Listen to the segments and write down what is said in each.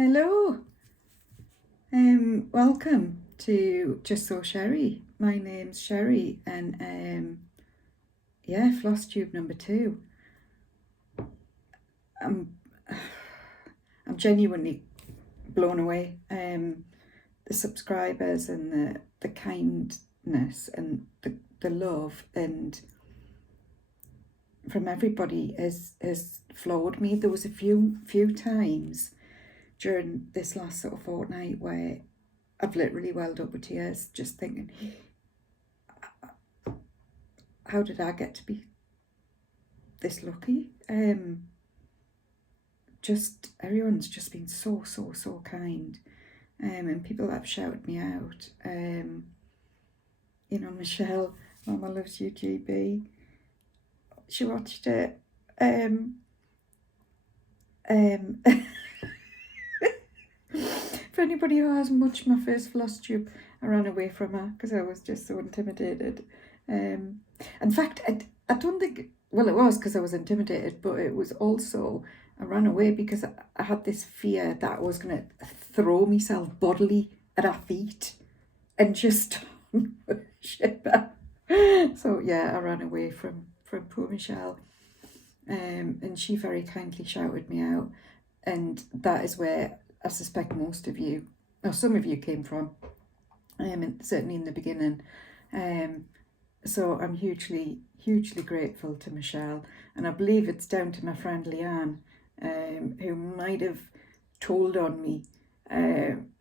Hello, welcome to Just So Sherry. My name's Sherry, and Flosstube number 2. I'm genuinely blown away. The subscribers and the kindness and the love and from everybody has floored me. There was a few times during this last sort of fortnight where I've literally welled up with tears just thinking, how did I get to be this lucky? Just everyone's just been so kind, and people that have shouted me out. Michelle, Mama loves you, GB. She watched it. For anybody who hasn't watched my first Flosstube, I ran away from her because I was just so intimidated. In fact, I don't think, well, it was because I was intimidated, but it was also, I ran away because I had this fear that I was going to throw myself bodily at her feet and just worship her. So yeah, I ran away from poor Michelle. And she very kindly shouted me out. And that is where I suspect most of you, or some of you, came from, and certainly in the beginning. So I'm hugely grateful to Michelle, and I believe it's down to my friend Leanne, who might have told on me.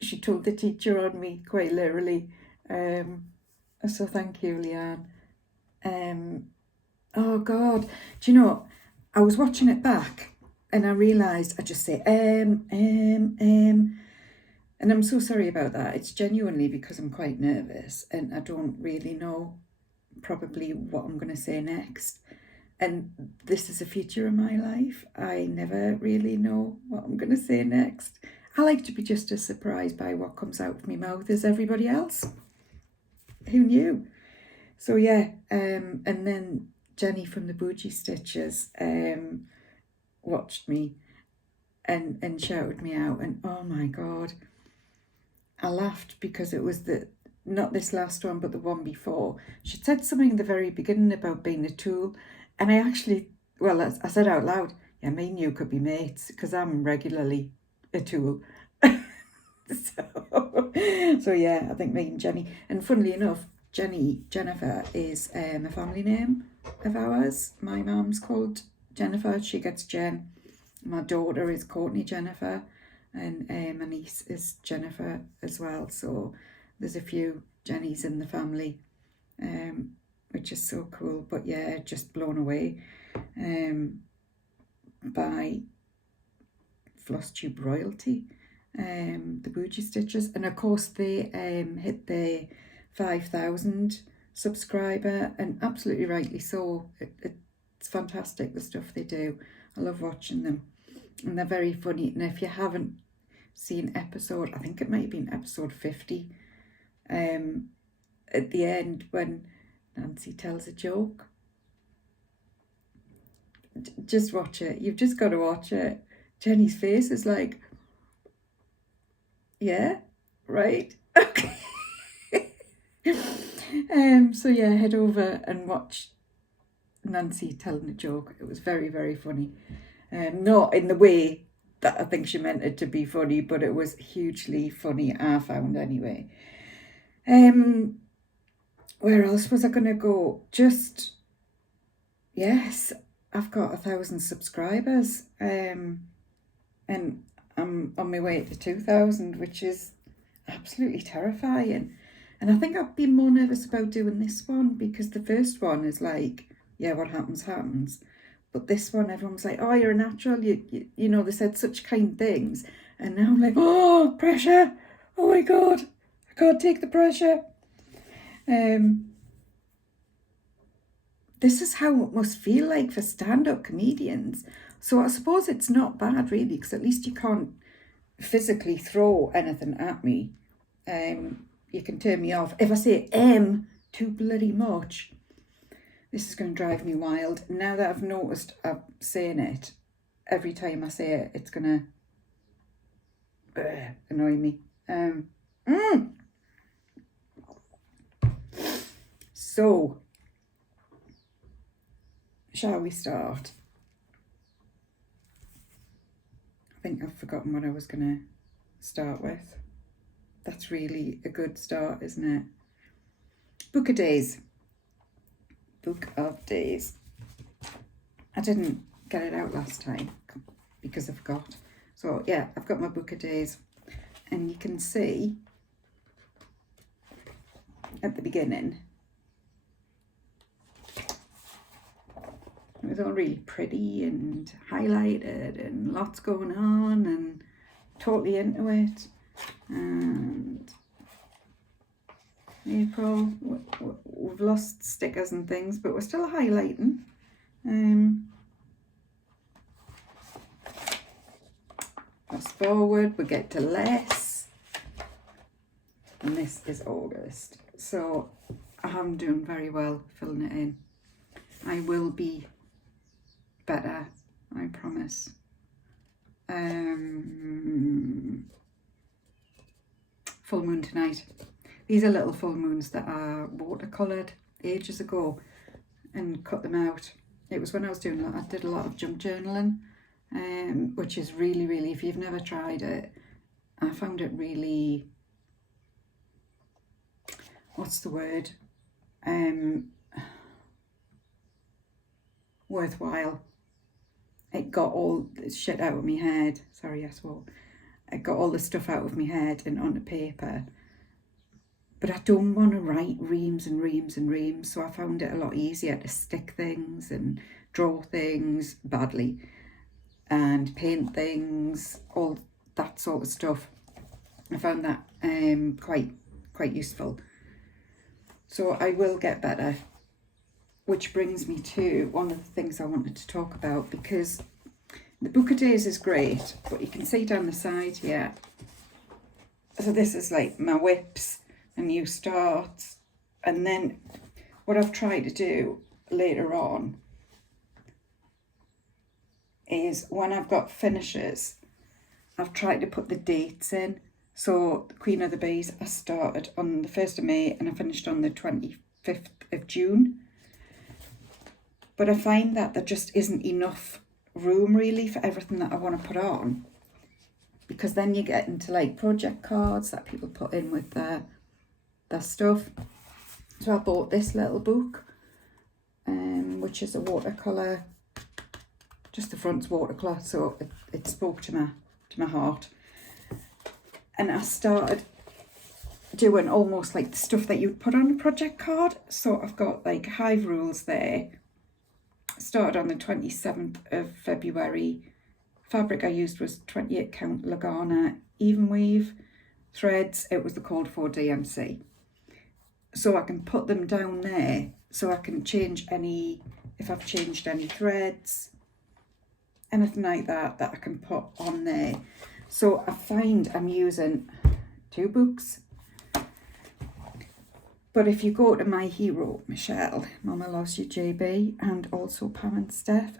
She told the teacher on me, quite literally. So thank you, Leanne. Oh God, do you know, I was watching it back and I realised I just say and I'm so sorry about that. It's genuinely because I'm quite nervous and I don't really know probably what I'm going to say next. And this is a feature of my life. I never really know what I'm going to say next. I like to be just as surprised by what comes out of my mouth as everybody else. Who knew? So yeah, and then Jenny from the Bougie Stitches watched me and shouted me out, and oh my God, I laughed because it was not this last one but the one before. She said something in the very beginning about being a tool, and I actually, well, I said out loud, yeah, me and you could be mates because I'm regularly a tool. So yeah, I think me and Jenny, and funnily enough, Jennifer is a family name of ours. My mum's called Jennifer, she gets Jen. My daughter is Courtney Jennifer, and my niece is Jennifer as well. So there's a few Jennies in the family, which is so cool. But yeah, just blown away by Flosstube royalty. The Bougie Stitches, and of course they hit their 5,000 subscriber, and absolutely rightly so. It's fantastic, the stuff they do. I love watching them, and they're very funny. And if you haven't seen episode, I think it might have been episode 50, at the end when Nancy tells a joke, just watch it. You've just got to watch it. Jenny's face is like, yeah, right. Okay. So yeah, head over and watch Nancy telling a joke. It was very funny. Not in the way that I think she meant it to be funny, but it was hugely funny, I found anyway. Where else was I gonna go? Just, yes, I've got 1,000 subscribers, and I'm on my way to 2,000, which is absolutely terrifying. And I think I've been more nervous about doing this one because the first one is like, yeah, what happens. But this one, everyone's like, oh, you're a natural. You know, they said such kind things. And now I'm like, oh, pressure. Oh my God, I can't take the pressure. This is how it must feel like for stand-up comedians. So I suppose it's not bad really, because at least you can't physically throw anything at me. You can turn me off. If I say too bloody much, this is going to drive me wild. Now that I've noticed I'm saying it, every time I say it, it's going to annoy me. So, shall we start? I think I've forgotten what I was going to start with. That's really a good start, isn't it? Book of days. Book of days. I didn't get it out last time because I forgot. So yeah, I've got my book of days, and you can see at the beginning it was all really pretty and highlighted and lots going on and totally into it. And April, we've lost stickers and things, but we're still highlighting. Fast forward, we get to less, and this is August, so I'm doing very well filling it in. I will be better, I promise. Full moon tonight. These are little full moons that are watercoloured ages ago and cut them out. It was when I was doing, I did a lot of junk journaling, which is really, really, if you've never tried it, I found it really, what's the word, worthwhile. It got all the shit out of my head. Sorry, I swore. It got all the stuff out of my head and onto paper. But I don't want to write reams and reams and reams, so I found it a lot easier to stick things and draw things badly and paint things, all that sort of stuff. I found that quite useful. So I will get better, which brings me to one of the things I wanted to talk about, because the book of days is great, but you can see down the side here. So this is like my whips, a new starts, and then what I've tried to do later on is when I've got finishes, I've tried to put the dates in. So the Queen of the Bees, I started on the 1st of May and I finished on the 25th of June. But I find that there just isn't enough room really for everything that I want to put on, because then you get into like project cards that people put in with their stuff. So I bought this little book, which is a watercolour, just the front's watercolour, so it spoke to my heart. And I started doing almost like the stuff that you'd put on a project card. So I've got like hive rules there. Started on the 27th of February. Fabric I used was 28 count Lagana even weave. Threads, it was the called for DMC. So I can put them down there, so I can change any, if I've changed any threads, anything like that I can put on there. So I find I'm using 2 books. But if you go to My Hero, Michelle, Mama Loves You JB, and also Pam and Steph,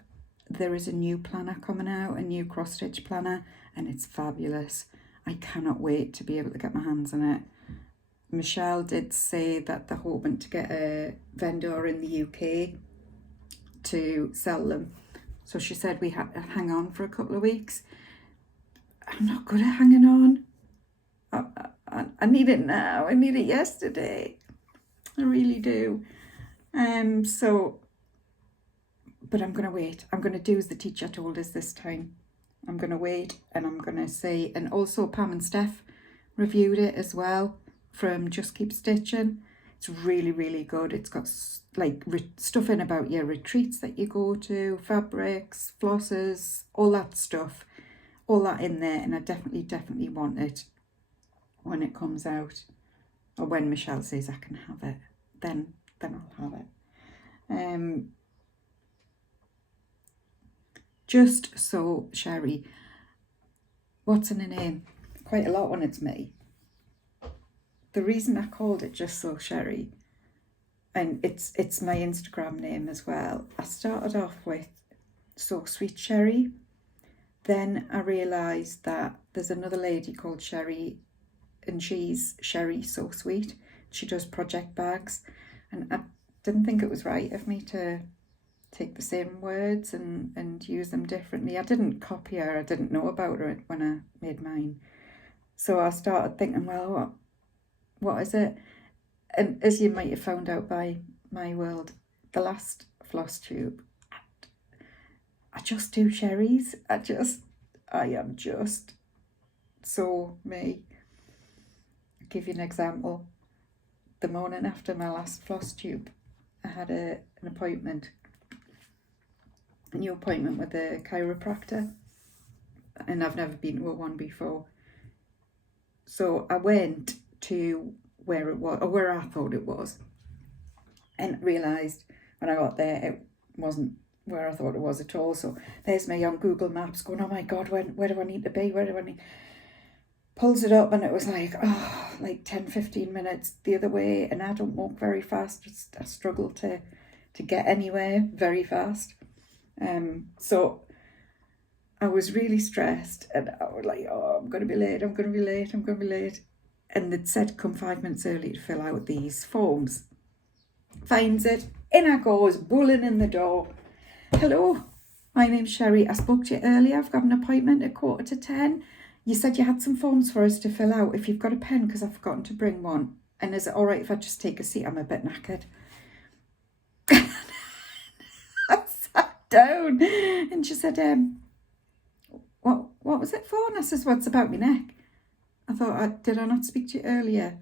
there is a new planner coming out, a new cross stitch planner, and it's fabulous. I cannot wait to be able to get my hands on it. Michelle did say that they're hoping to get a vendor in the UK to sell them. So she said we had to hang on for a couple of weeks. I'm not good at hanging on. I need it now. I need it yesterday. I really do. But I'm going to wait. I'm going to do as the teacher told us this time. I'm going to wait and I'm going to see. And also Pam and Steph reviewed it as well from Just Keep Stitching. It's really, really good. It's got like stuff in about your retreats that you go to, fabrics, flosses, all that stuff, all that in there. And I definitely want it when it comes out, or when Michelle says I can have it, then I'll have it. Just So Sherry, what's in a name? Quite a lot when it's me. The reason I called it Just So Sherry, and it's my Instagram name as well, I started off with So Sweet Sherry. then I realised that there's another lady called Sherry, and Sherry's so sweet. She does project bags, and I didn't think it was right of me to take the same words and use them differently. I didn't copy her, I didn't know about her when I made mine. So I started thinking, well, what is it? And as you might have found out by my world, the last Flosstube, I just do Sherry's. I am just so me. I'll give you an example. The morning after my last Flosstube, I had an appointment, a new appointment with a chiropractor, and I've never been to one before. So I went to where it was, or where I thought it was, and realised when I got there it wasn't where I thought it was at all. So there's me on Google Maps going, oh my God, where do I need to be? Where do I need? Pulls it up, and it was like 10-15 minutes the other way, and I don't walk very fast. I struggle to get anywhere very fast. So I was really stressed, and I was like, oh, I'm going to be late. And they'd said come 5 minutes early to fill out these forms. Finds it, in I goes, bulling in the door. Hello, my name's Sherry. I spoke to you earlier. I've got an appointment at 9:45. You said you had some forms for us to fill out. If you've got a pen, because I've forgotten to bring one. And is it all right if I just take a seat? I'm a bit knackered. I sat down, and she said, what was it for? And I says, what's about my neck? I thought, did I not speak to you earlier?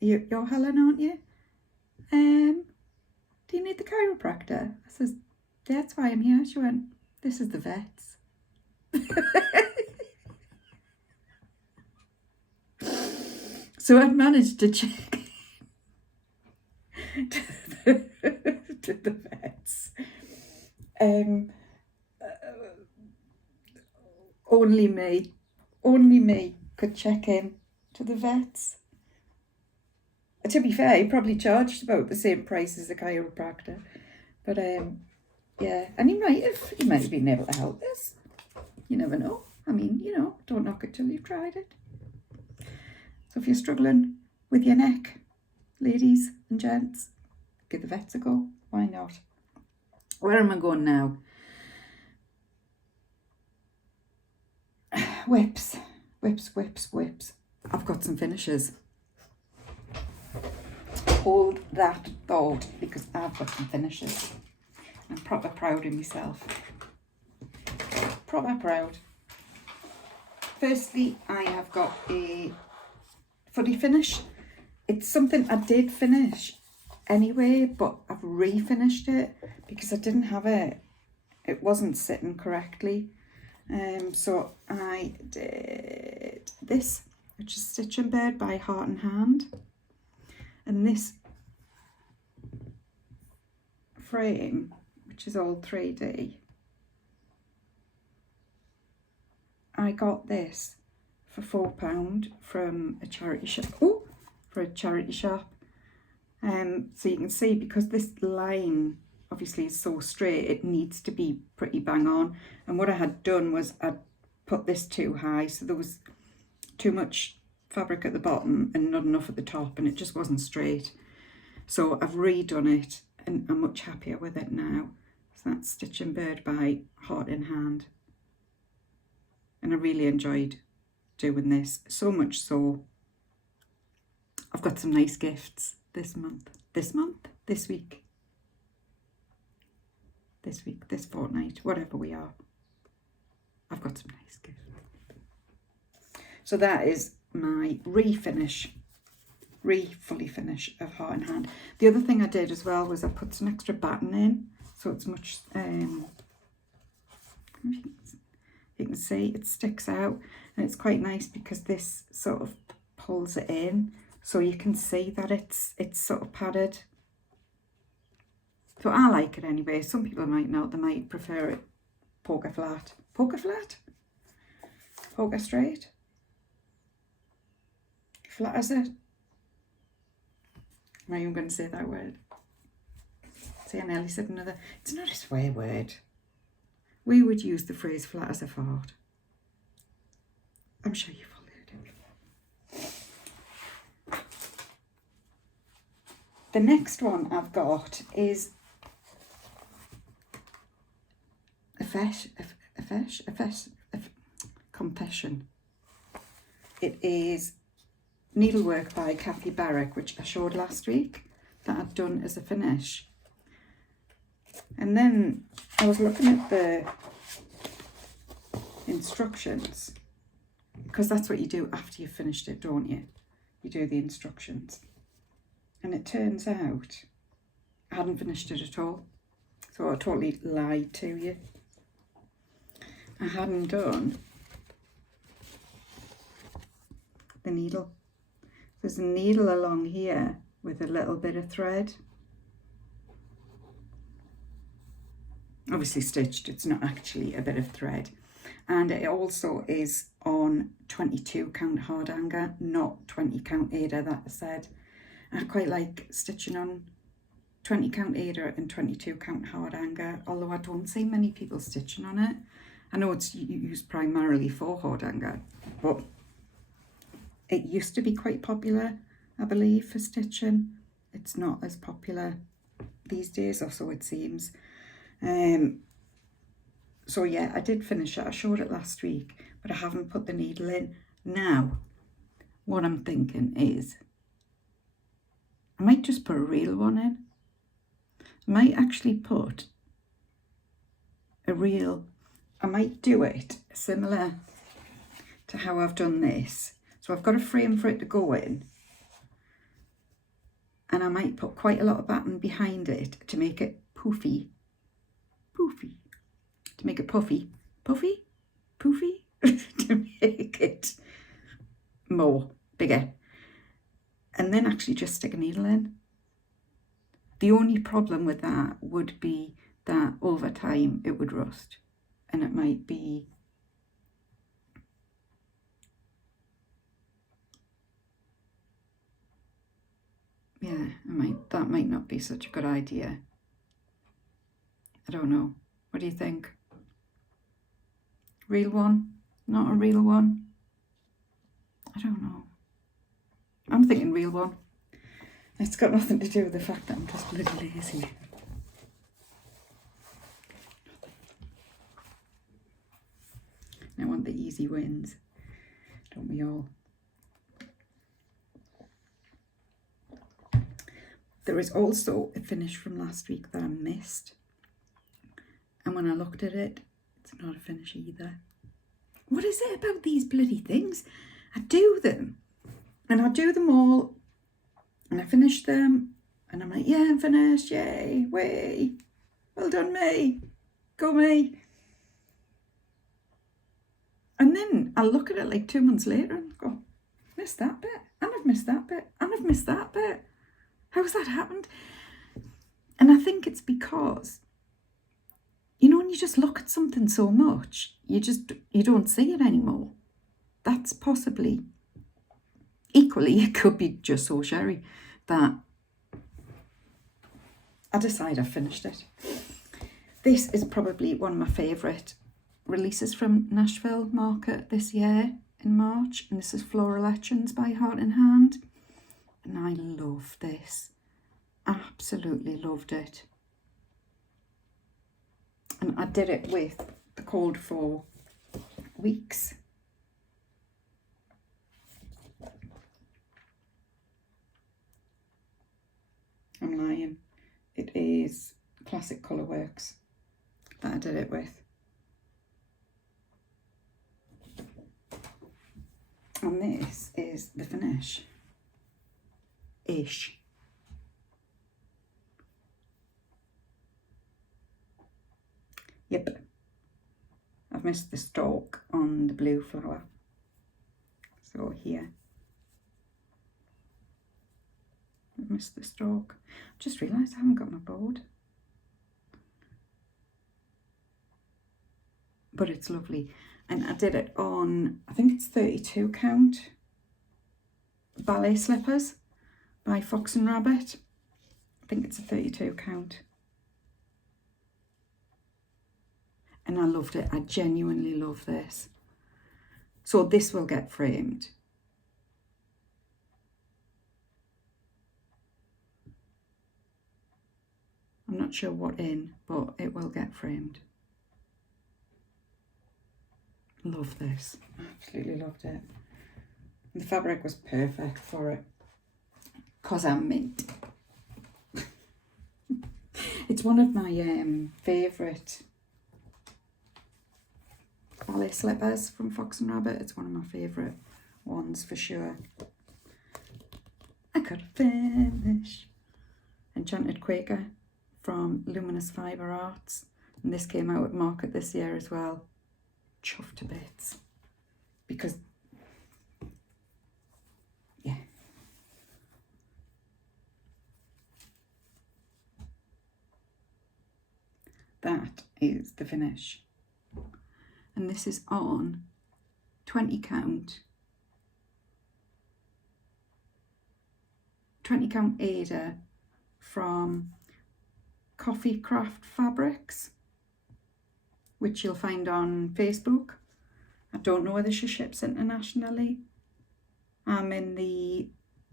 You're Helen, aren't you? Do you need the chiropractor? I says, yeah, that's why I'm here. She went, this is the vets. So I'd managed to check to the vets. Only me could check in to the vets. To be fair, he probably charged about the same price as the chiropractor, but yeah, and he might have been able to help us. You never know. I mean, don't knock it till you've tried it. So if you're struggling with your neck, ladies and gents, give the vets a go. Why not? Where am I going now? Whips. I've got some finishes. Hold that thought, because I've got some finishes. I'm proper proud of myself. Proper proud. Firstly, I have got a footy finish. It's something I did finish anyway, but I've refinished it because I didn't have it. It wasn't sitting correctly. So I did this, which is Stitch and Bird by Heart and Hand. And this frame, which is all 3D, I got this for £4 from a charity shop. Oh, for a charity shop. So you can see, because this line obviously is so straight, it needs to be pretty bang on. And what I had done was I'd put this too high, so there was too much fabric at the bottom and not enough at the top, and it just wasn't straight. So I've redone it, and I'm much happier with it now. So that's Stitch and Bird by Heart in Hand. And I really enjoyed doing this, so much so I've got some nice gifts this week, this fortnight, whatever we are. I've got some nice gifts. So that is my fully finish of Heart in Hand. The other thing I did as well was I put some extra batten in, so it's much, you can see it sticks out, and it's quite nice because this sort of pulls it in, so you can see that it's sort of padded. So I like it anyway. Some people might not, they might prefer it poker straight, flat as it. Now I'm going to say that word. See, I nearly said another. It's not a swear word. We would use the phrase flat as a fart. sure you've all heard it. The next one I've got is a confession. It is needlework by Kathy Barrick, which I showed last week that I'd done as a finish. And then I was looking at the instructions, because that's what you do after you've finished it, don't you? You do the instructions. And it turns out I hadn't finished it at all. So I totally lied to you. I hadn't done the needle. There's a needle along here with a little bit of thread. Obviously stitched, it's not actually a bit of thread. And it also is on 22 count hard hanger, not 20 count Ada that I said. I quite like stitching on 20 count Ada and 22 count hard hanger, although I don't see many people stitching on it. I know it's used primarily for hard hanger, but it used to be quite popular, I believe, for stitching. It's not as popular these days, or so it seems. So yeah, I did finish it. I showed it last week, but I haven't put the needle in. Now, what I'm thinking is, I might just put a real one in. I might actually put a real, I might do it similar to how I've done this. So I've got a frame for it to go in, and I might put quite a lot of batten behind it to make it poofy, to make it puffy, to make it more, bigger, and then actually just stick a needle in. The only problem with that would be that over time it would rust, and it might be that might not be such a good idea. I don't know. What do you think? Real one? Not a real one? I don't know. I'm thinking real one. It's got nothing to do with the fact that I'm just bloody lazy. I want the easy wins, don't we all? There is also a finish from last week that I missed. And when I looked at it, it's not a finish either. What is it about these bloody things? I do them, and I do them all, and I finish them, and I'm like, yeah, I'm finished, yay, way, well done me, go me. And then I look at it like 2 months later and go, missed that bit, and I've missed that bit, and I've missed that bit. How's that happened? And I think it's because, you know, when you just look at something so much, you don't see it anymore. That's possibly, equally, it could be just so sherry that I decide I've finished it. This is probably one of my favourite releases from Nashville Market this year in March, and this is Floral Etchings by Heart in Hand, and I love this. Absolutely loved it. And I did it with the Cold for Weeks. I'm lying. It is Classic Colourworks that I did it with. And this is the finish-ish. Yep, I've missed the stalk on the blue flower. So here, I've missed the stalk. Just realised I haven't got my board. But it's lovely. And I did it on, I think it's 32 count ballet slippers by Fox and Rabbit. I think it's a 32 count. And I loved it. I genuinely love this. So this will get framed. I'm not sure what in, but it will get framed. Love this. Absolutely loved it. The fabric was perfect for it. Because I'm mint. It's one of my favourite ballet slippers from Fox and Rabbit. It's one of my favourite ones for sure. I could finish. Enchanted Quaker from Luminous Fibre Arts. And this came out at market this year as well. Chuffed to bits. Because, yeah. That is the finish. And this is on 20 count Ada from Coffee Craft Fabrics, which you'll find on Facebook. I don't know whether she ships internationally. I'm in the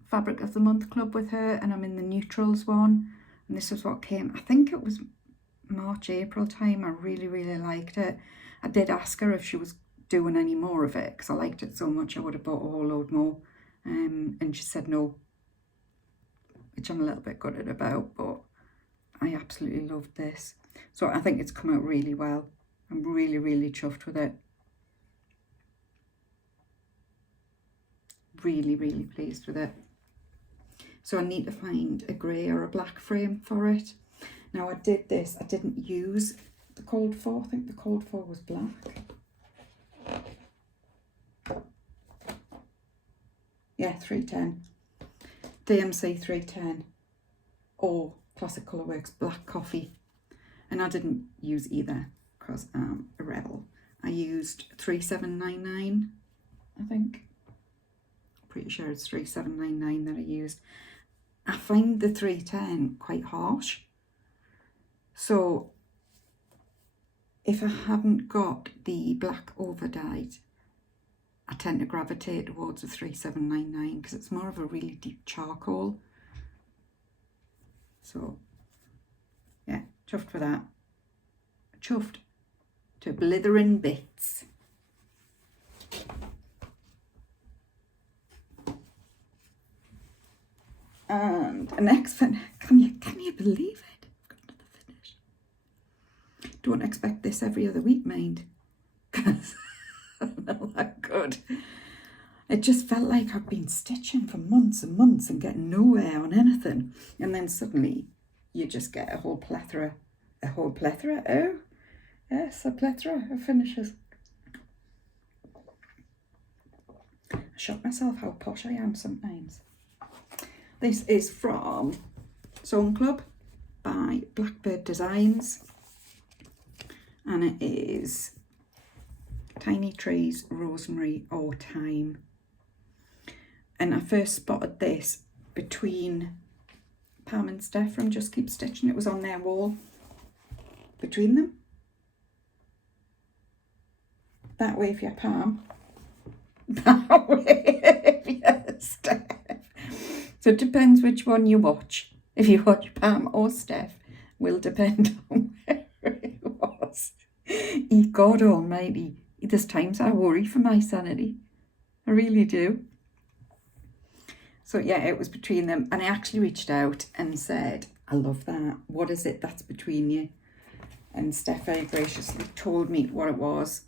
Fabric of the Month club with her, and I'm in the Neutrals one, and this is what came, I think it was March, April time. I really, really liked it. I did ask her if she was doing any more of it, because I liked it so much I would have bought a whole load more, and she said no, which I'm a little bit gutted about, but I absolutely loved this. So I think it's come out really well. I'm really, really chuffed with it. Really, really pleased with it. So I need to find a grey or a black frame for it. Now I did this, I didn't use the Cold 4, I think the Cold 4 was black. Yeah, 310. DMC 310 or Classic Colourworks Black Coffee. And I didn't use either because I'm a rebel. I used 3799, I think. Pretty sure it's 3799 that I used. I find the 310 quite harsh. So if I haven't got the black over dyed, I tend to gravitate towards the 3799 because it's more of a really deep charcoal. So yeah, chuffed for that. Chuffed to blithering bits. And the next one, can you believe it? I've got another finish. Don't expect this every other week, mind, because I'm not that good. It just felt like I'd been stitching for months and months and getting nowhere on anything, and then suddenly you just get a whole plethora. Oh, yes, a plethora of finishes. I shock myself how posh I am sometimes. This is from Sewn Club by Blackbird Designs, and it is Tiny Trees, Rosemary or Thyme. And I first spotted this between Pam and Steph from Just Keep Stitching. It was on their wall between them. That way for your Pam, that way for your Steph. So it depends which one you watch. If you watch Pam or Steph, will depend on where it was. God almighty, there's times I worry for my sanity. I really do. So yeah, it was between them, and I actually reached out and said, I love that. What is it that's between you? And Steph very graciously told me what it was,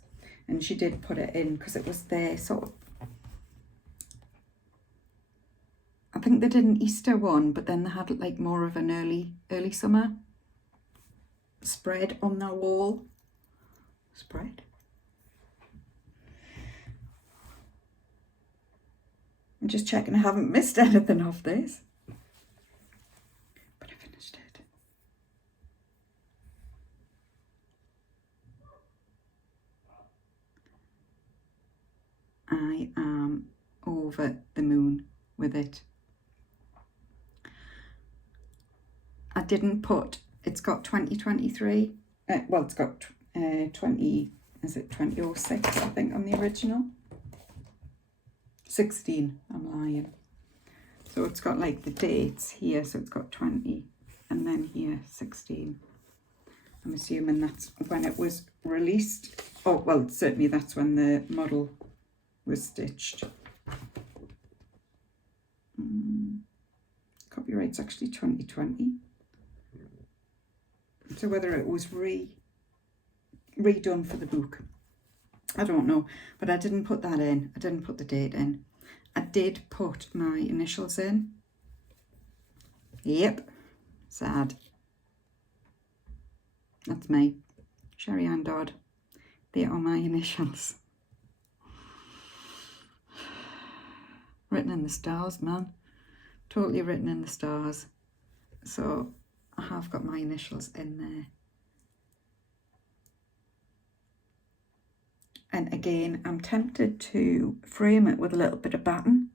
and she did put it in because it was their sort of, I think they did an Easter one, but then they had like more of an early summer spread on their wall. Spread? I'm just checking I haven't missed anything off this. But I finished it. I am over the moon with it. I didn't put, it's got 2023, well it's got 2006 I think on the original. 16, I'm lying. So it's got like the dates here, so it's got 20 and then here 16. I'm assuming that's when it was released. Oh, well, certainly that's when the model was stitched. Copyright's actually 2020. So whether it was redone for the book, I don't know, but I didn't put that in. I didn't put the date in. I did put my initials in. Yep, sad. That's me, Sherry Ann Dodd. They are my initials. Written in the stars, man. Totally written in the stars. So I have got my initials in there. And again, I'm tempted to frame it with a little bit of batten.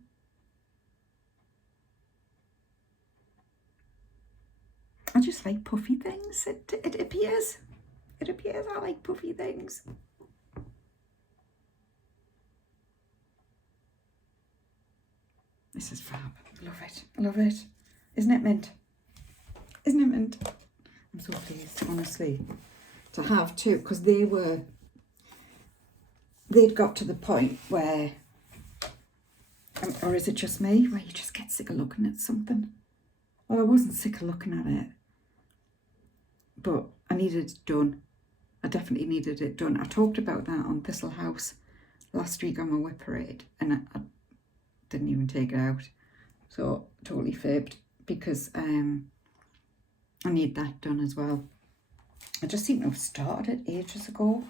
I just like puffy things. It appears. It appears I like puffy things. This is fab. I love it. I love it. Isn't it mint? Isn't it mint? I'm so pleased, honestly, to have two, because they'd got to the point where, or is it just me, where you just get sick of looking at something? Well, I wasn't sick of looking at it, but I needed it done. I definitely needed it done. I talked about that on Thistle House last week on my whip parade, and I didn't even take it out. So totally fibbed, because I need that done as well. I just seem to have started it ages ago.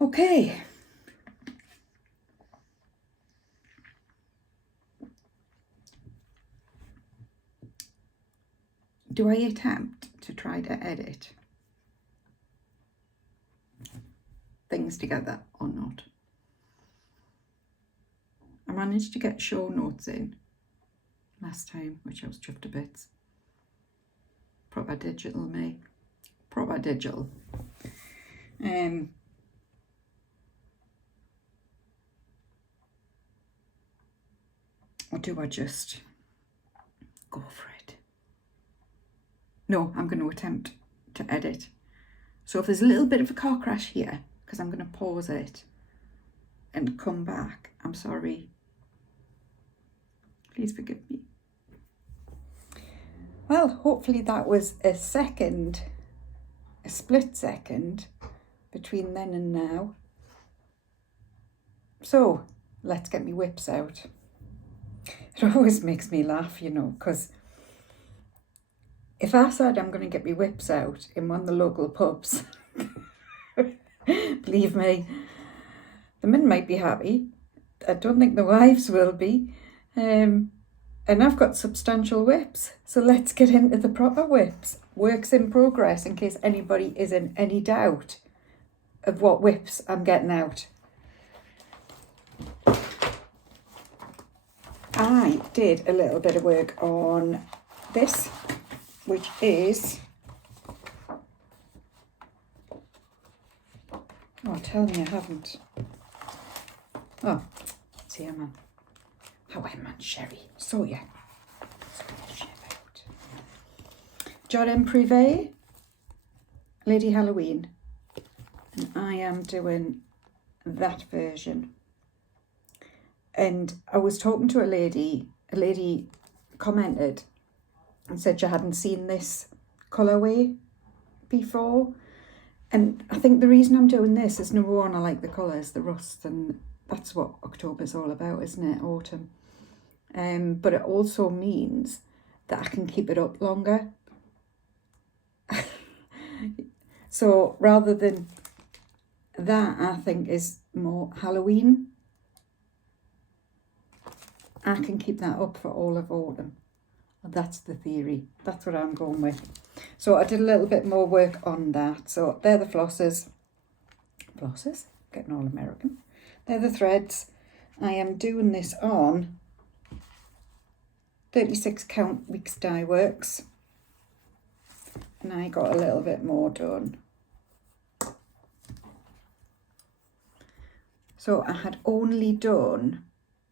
Okay. Do I attempt to try to edit things together or not? I managed to get show notes in last time, which I was chuffed to bits. Proper digital, me. Proper digital. Or do I just go for it? No, I'm going to attempt to edit. So if there's a little bit of a car crash here, because I'm going to pause it and come back, I'm sorry. Please forgive me. Well, hopefully that was a split second between then and now. So let's get me whips out. It always makes me laugh, you know, because if I said I'm going to get me whips out in one of the local pubs, believe me, the men might be happy. I don't think the wives will be. And I've got substantial whips. So let's get into the proper whips. Works in progress, in case anybody is in any doubt of what whips I'm getting out. I did a little bit of work on this, which is, oh, tell me I haven't. Oh, it's here, man. How am I, Sherry? So yeah. Jardin Privé, Lady Halloween. And I am doing that version. And I was talking to a lady commented and said she hadn't seen this colourway before. And I think the reason I'm doing this is, number one, I like the colours, the rust, and that's what October's all about, isn't it? Autumn. But it also means that I can keep it up longer. So rather than that, I think is more Halloween. I can keep that up for all of autumn. That's the theory. That's what I'm going with. So I did a little bit more work on that. So they're the flosses. Flosses? Getting all American. They're the threads. I am doing this on 36 count Weeks Dye Works. And I got a little bit more done. So I had only done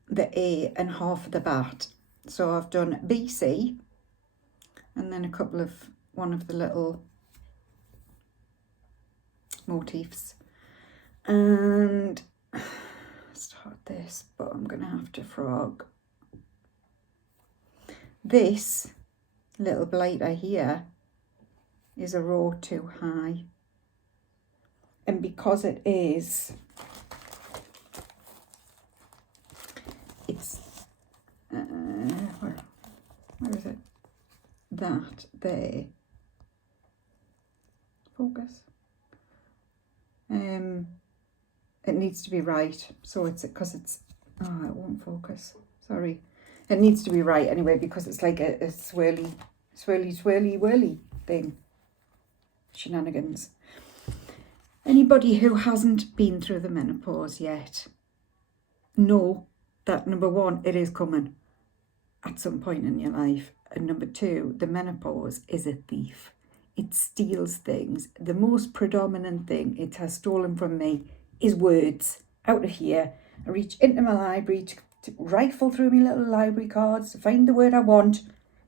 the A and half of the bat. So I've done B, C, and then one of the little motifs. And start this, but I'm going to have to frog. This little blighter here is a row too high. And because it is, it's, where is it? That there. Focus. It needs to be right, so it's because it's it won't focus, sorry. It needs to be right anyway, because it's like a swirly whirly thing. Shenanigans. Anybody who hasn't been through the menopause yet, know that number one, it is coming at some point in your life, and number two, the menopause is a thief. It steals things. The most predominant thing it has stolen from me is words. Out of here, I reach into my library to rifle through my little library cards to find the word I want.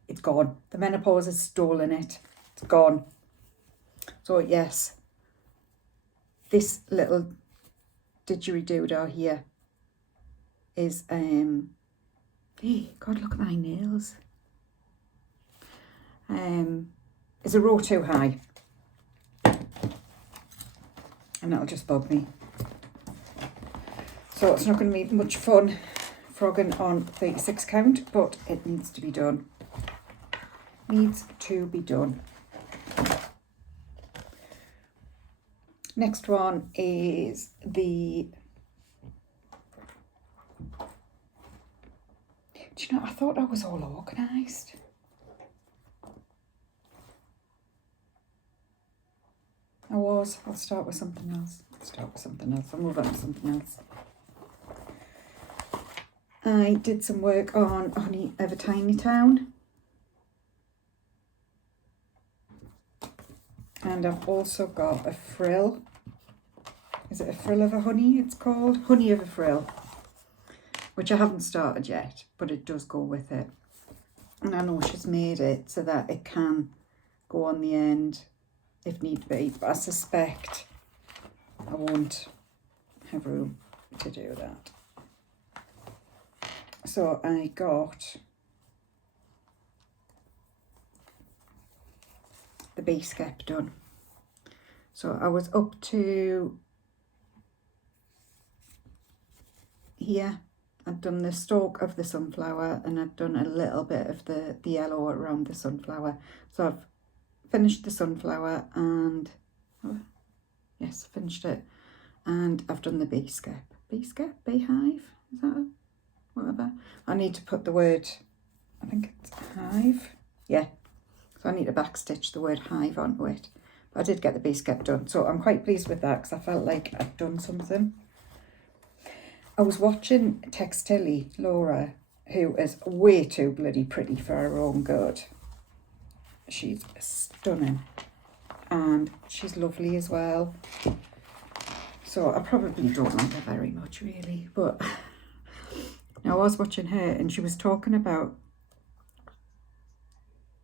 It's gone. The menopause has stolen it. It's gone. So yes, this little didgeridoo here is hey, God, look at my nails. Is a row too high, and that'll just bug me. So it's not going to be much fun frogging on 36 count, but it needs to be done. Needs to be done. Next one is the... Do you know, I thought I was all organised. I was. I'll start with something else. I'll move on to something else. I did some work on Honey of a Tiny Town. And I've also got a frill. Is it a frill of a honey it's called? Honey of a frill. Which I haven't started yet, but it does go with it. And I know she's made it so that it can go on the end if need be, but I suspect I won't have room to do that. So I got the base cap done. So I was up to here. I'd done the stalk of the sunflower, and I'd done a little bit of the yellow around the sunflower. So I've finished the sunflower and, finished it. And I've done the bee skep. Bee skep? Beehive? Is that a, whatever? I need to put the word, I think it's hive. Yeah. So I need to backstitch the word hive onto it. But I did get the bee skep done. So I'm quite pleased with that, because I felt like I'd done something. I was watching Textilly, Laura, who is way too bloody pretty for her own good. She's stunning, and she's lovely as well. So I probably don't like her very much, really, but I was watching her, and she was talking about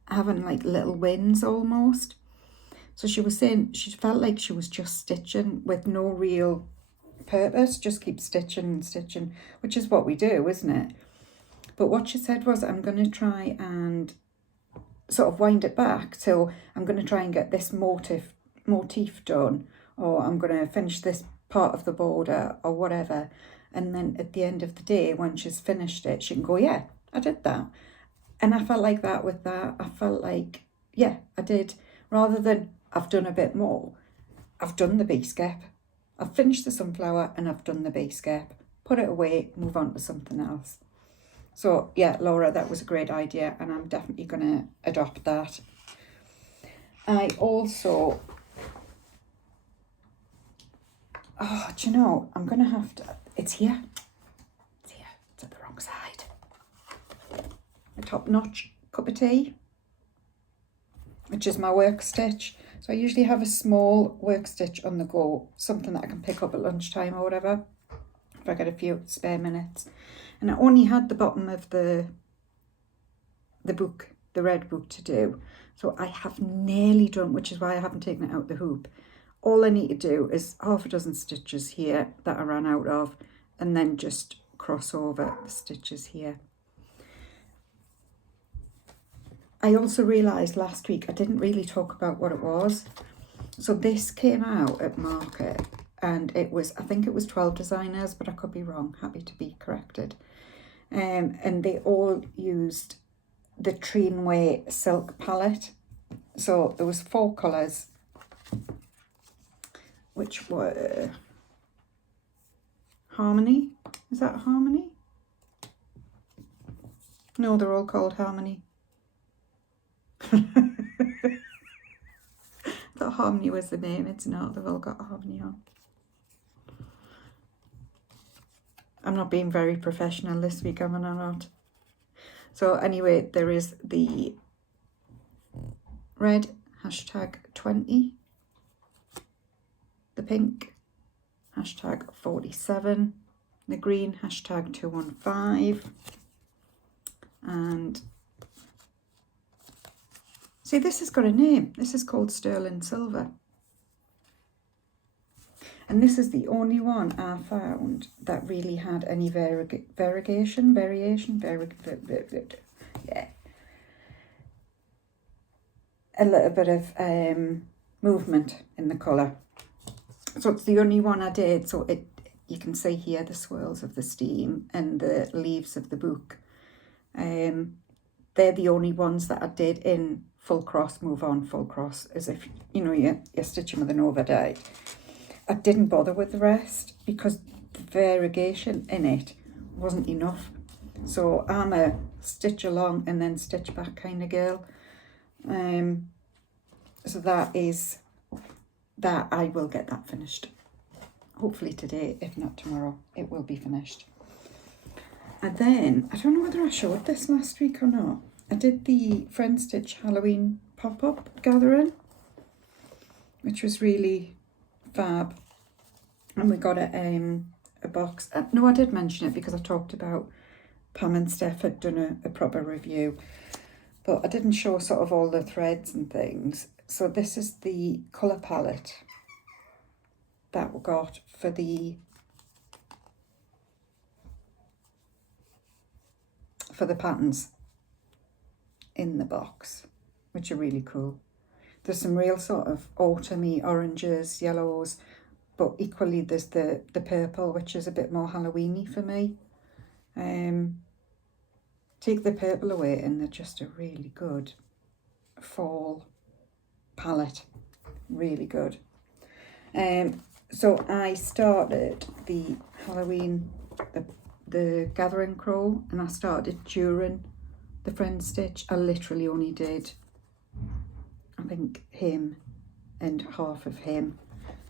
having like little wins almost. So she was saying she felt like she was just stitching with no real purpose, just keep stitching and stitching, which is what we do, isn't it? But what she said was, I'm going to try and sort of wind it back. So I'm going to try and get this motif done, or I'm going to finish this part of the border or whatever. And then at the end of the day, when she's finished it, she can go, yeah, I did that. And I felt like that with that. I felt like, yeah, I did. Rather than I've done a bit more, I've done the bee skep. I've finished the sunflower and I've done the bee skep. Put it away, move on to something else. So yeah, Laura, that was a great idea, and I'm definitely going to adopt that. I also, do you know, I'm going to have to, it's here. It's here. It's at the wrong side. A top-notch cup of tea, which is my work stitch. So I usually have a small work stitch on the go, something that I can pick up at lunchtime or whatever. if I get a few spare minutes. And I only had the bottom of the book, the red book, to do. So I have nearly done, which is why I haven't taken it out the hoop. All I need to do is half a dozen stitches here that I ran out of, and then just cross over the stitches here. I also realised last week I didn't really talk about what it was. So this came out at market, and it was, I think it was 12 designers, but I could be wrong, happy to be corrected. And they all used the Treenway silk palette. So there was 4 colours, which were Harmony. Is that Harmony? No, they're all called Harmony. Thought Harmony was the name. It's not. They've all got Harmony on. I'm not being very professional this week, am I not? So anyway, there is the red, #20, the pink, #47, the green, #215, and see, this has got a name. This is called Sterling Silver. And this is the only one I found that really had any variation, yeah. A little bit of movement in the colour. So it's the only one I did. So you can see here the swirls of the steam and the leaves of the book. They're the only ones that I did in full cross, move on, full cross, as if, you know, you're stitching with an over-dye. I didn't bother with the rest because the variegation in it wasn't enough. So I'm a stitch along and then stitch back kind of girl. So that I will get that finished. Hopefully today, if not tomorrow, it will be finished. And then, I don't know whether I showed this last week or not. I did the Friend Stitch Halloween pop-up gathering, which was really fab. And we got a box. No, I did mention it because I talked about Pam and Steph had done a proper review. But I didn't show sort of all the threads and things. So this is the colour palette that we got for the patterns in the box, which are really cool. There's some real sort of autumny oranges, yellows, but equally there's the purple, which is a bit more Halloween-y for me. Take the purple away and they're just a really good fall palette. Really good. So I started the Halloween, the Gathering Crow, and I started during the Friend Stitch. I literally only did, I think, him and half of him.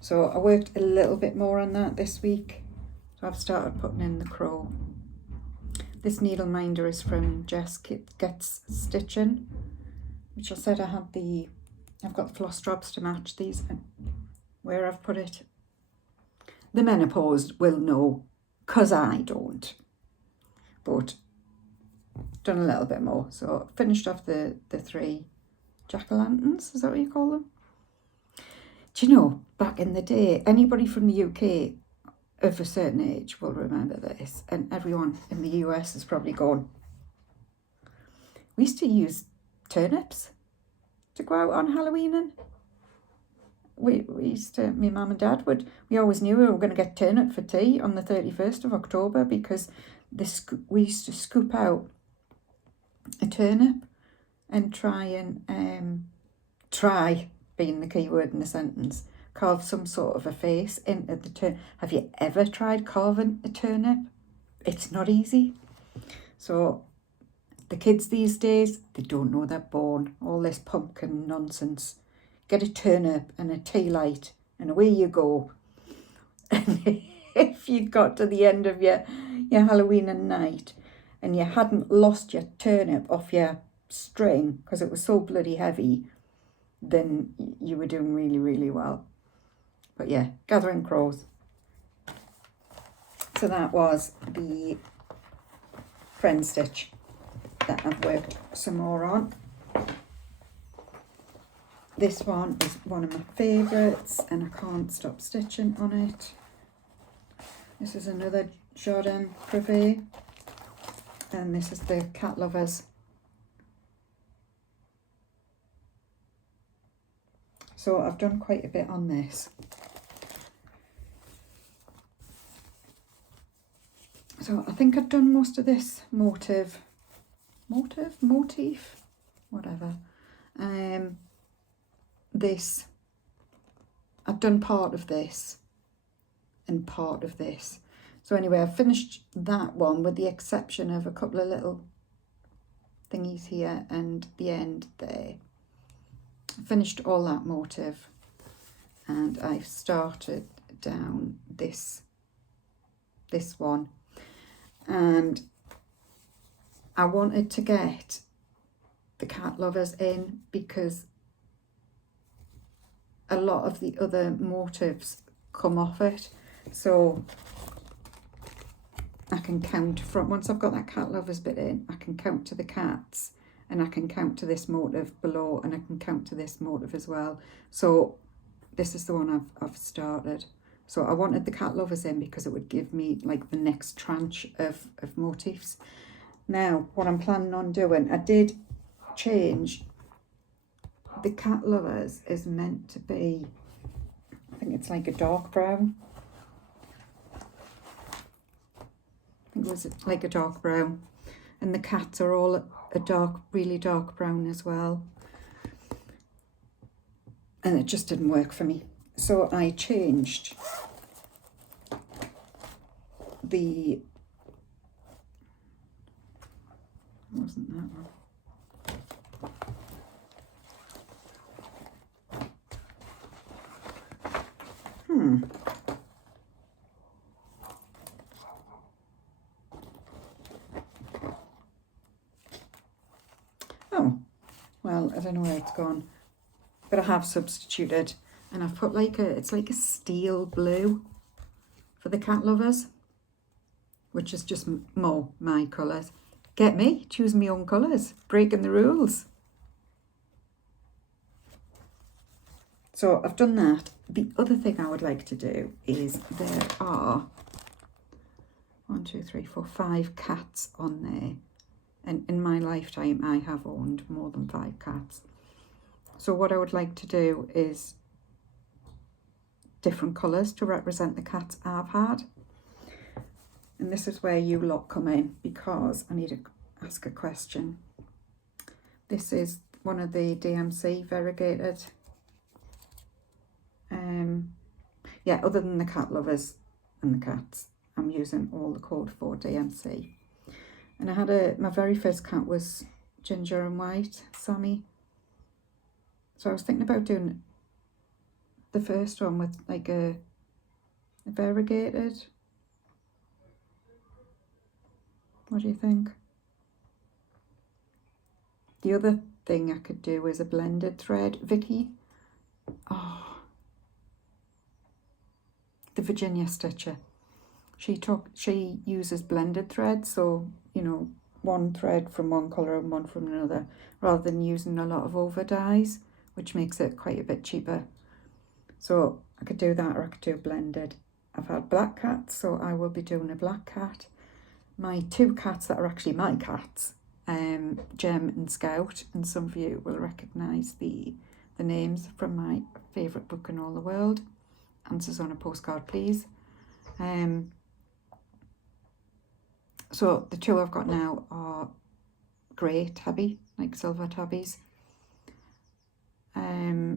So I worked a little bit more on that this week. So I've started putting in the crow. This needle minder is from Jess Gets Stitching, which I said I've got the floss drops to match these, and where I've put it. The menopaused will know, because I don't. But done a little bit more. So finished off the 3 jack-o'-lanterns, is that what you call them? Do you know, back in the day, anybody from the UK of a certain age will remember this, and everyone in the US is probably gone. We used to use turnips to go out on Halloween in. We used to, my mum and dad we always knew we were going to get turnip for tea on the 31st of October because we used to scoop out a turnip and try being the key word in the sentence, carve some sort of a face into the turnip. Have you ever tried carving a turnip? It's not easy. So the kids these days, they don't know they're born. All this pumpkin nonsense. Get a turnip and a tea light and away you go. And if you got to the end of your Halloween night and you hadn't lost your turnip off your string because it was so bloody heavy, then you were doing really, really well. But yeah, Gathering Crows. So that was the friend stitch that I've worked some more on. This one is one of my favourites and I can't stop stitching on it. This is another Jardin Privé, and this is the Cat Lovers. So I've done quite a bit on this. So I think I've done most of this motif, whatever. This, I've done part of this and part of this. So anyway, I've finished that one with the exception of a couple of little thingies here and the end there. I finished all that motif and I've started down this one, and I wanted to get the Cat Lovers in because a lot of the other motifs come off it, so I can count from, once I've got that Cat Lovers bit in, I can count to the cats and I can count to this motif below and I can count to this motif as well. So this is the one I've started. So I wanted the Cat Lovers in because it would give me like the next tranche of motifs. Now what I'm planning on doing, I did change. The Cat Lovers is meant to be, I think it's like a dark brown. I think it was like a dark brown. And the cats are all a dark, really dark brown as well. And it just didn't work for me. So I changed the, wasn't that one? Oh, well, I don't know where it's gone, but I have substituted and I've put like it's like a steel blue for the Cat Lovers, which is just more my colours. Get me, choose my own colours, breaking the rules. So I've done that. The other thing I would like to do is there are 1, 2, 3, 4, 5 cats on there. And in my lifetime, I have owned more than 5 cats. So what I would like to do is different colours to represent the cats I've had. And this is where you lot come in, because I need to ask a question. This is one of the DMC variegated. Yeah, other than the Cat Lovers and the cats, I'm using all the code 4 DMC. And I had my very first cat was ginger and white, Sammy. So I was thinking about doing the first one with like a variegated. What do you think? The other thing I could do is a blended thread. Vicky, oh, the Virginia Stitcher. She uses blended thread, so you know, one thread from one colour and one from another, rather than using a lot of over dyes, which makes it quite a bit cheaper. So I could do that, or I could do blended. I've had black cats, so I will be doing a black cat. My 2 cats that are actually my cats, Gem and Scout, and some of you will recognise the names from my favourite book in all the world, Answers on a Postcard Please. So the 2 I've got now are grey tabby, like silver tabbies. I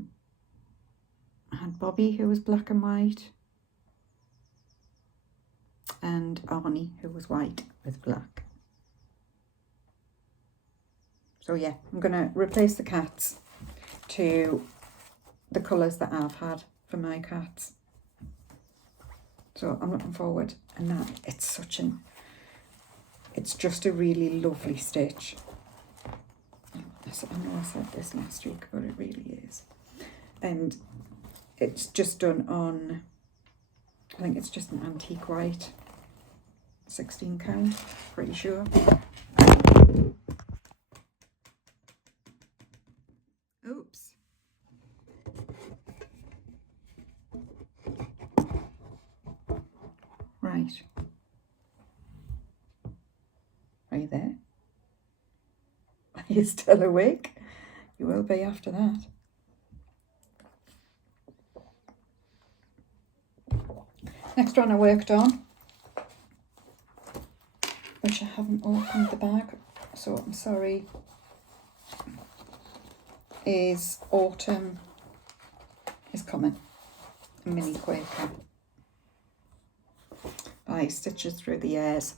had Bobby, who was black and white, and Arnie, who was white with black. So yeah, I'm going to replace the cats to the colours that I've had for my cats. So I'm looking forward, and that it's just a really lovely stitch. I know I said this last week, but it really is. And it's just done on, I think it's just an antique white. 16 count, pretty sure. Oops. Right. Are you there? Are you still awake? You will be after that. Next one I worked on, which I haven't opened the bag, so I'm sorry, is Autumn is Coming, a mini Quaker by Stitches Through the Years.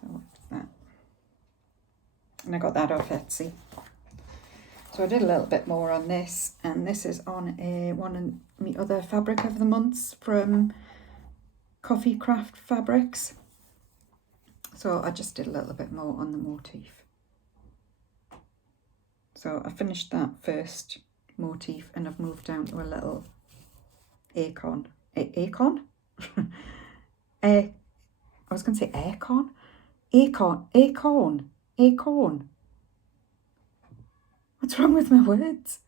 So what's that? And I got that off Etsy. So I did a little bit more on this, and this is on one of my other fabric of the months from Coffee Craft Fabrics. So I just did a little bit more on the motif. So I finished that first motif and I've moved down to a little acorn. Acorn? I was going to say acorn. Acorn. What's wrong with my words?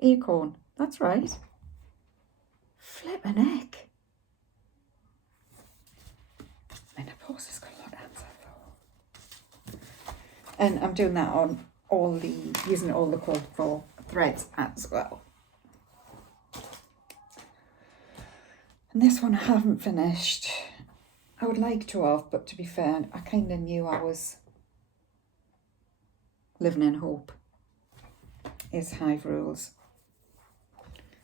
Acorn. That's right. Flippin' heck. Menopause has got a lot of answer for. And I'm doing that on using all the called for threads as well. And this one I haven't finished. I would like to have, but to be fair, I kind of knew I was living in hope. Is Hive Rules.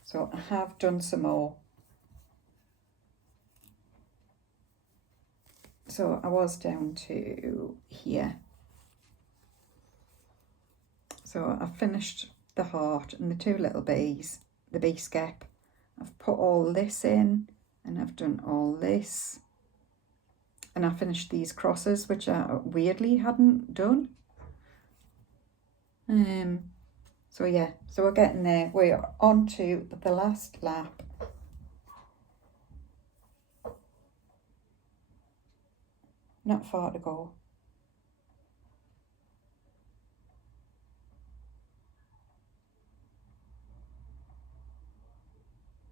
So I have done some more. So I was down to here. So I finished the heart and the two little bees, the bee skep. I've put all this in and I've done all this. And I finished these crosses, which I weirdly hadn't done. So yeah, so we're getting there. We're on to the last lap. Not far to go.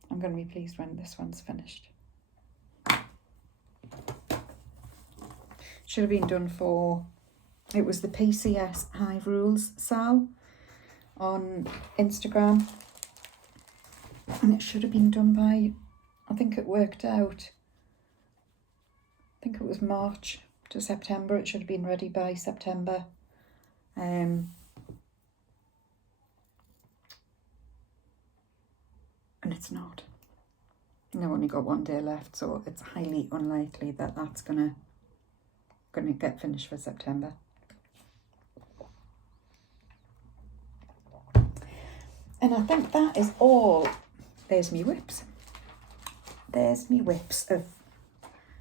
I'm going to be pleased when this one's finished. Should have been done for, it was the PCS Hive Rules Sal on Instagram. And it should have been done by, I think it worked out, I think it was March to September. It should have been ready by September. And it's not. I've only got one day left, so it's highly unlikely that that's gonna get finished for September. And I think that is all. There's me whips. There's me whips of,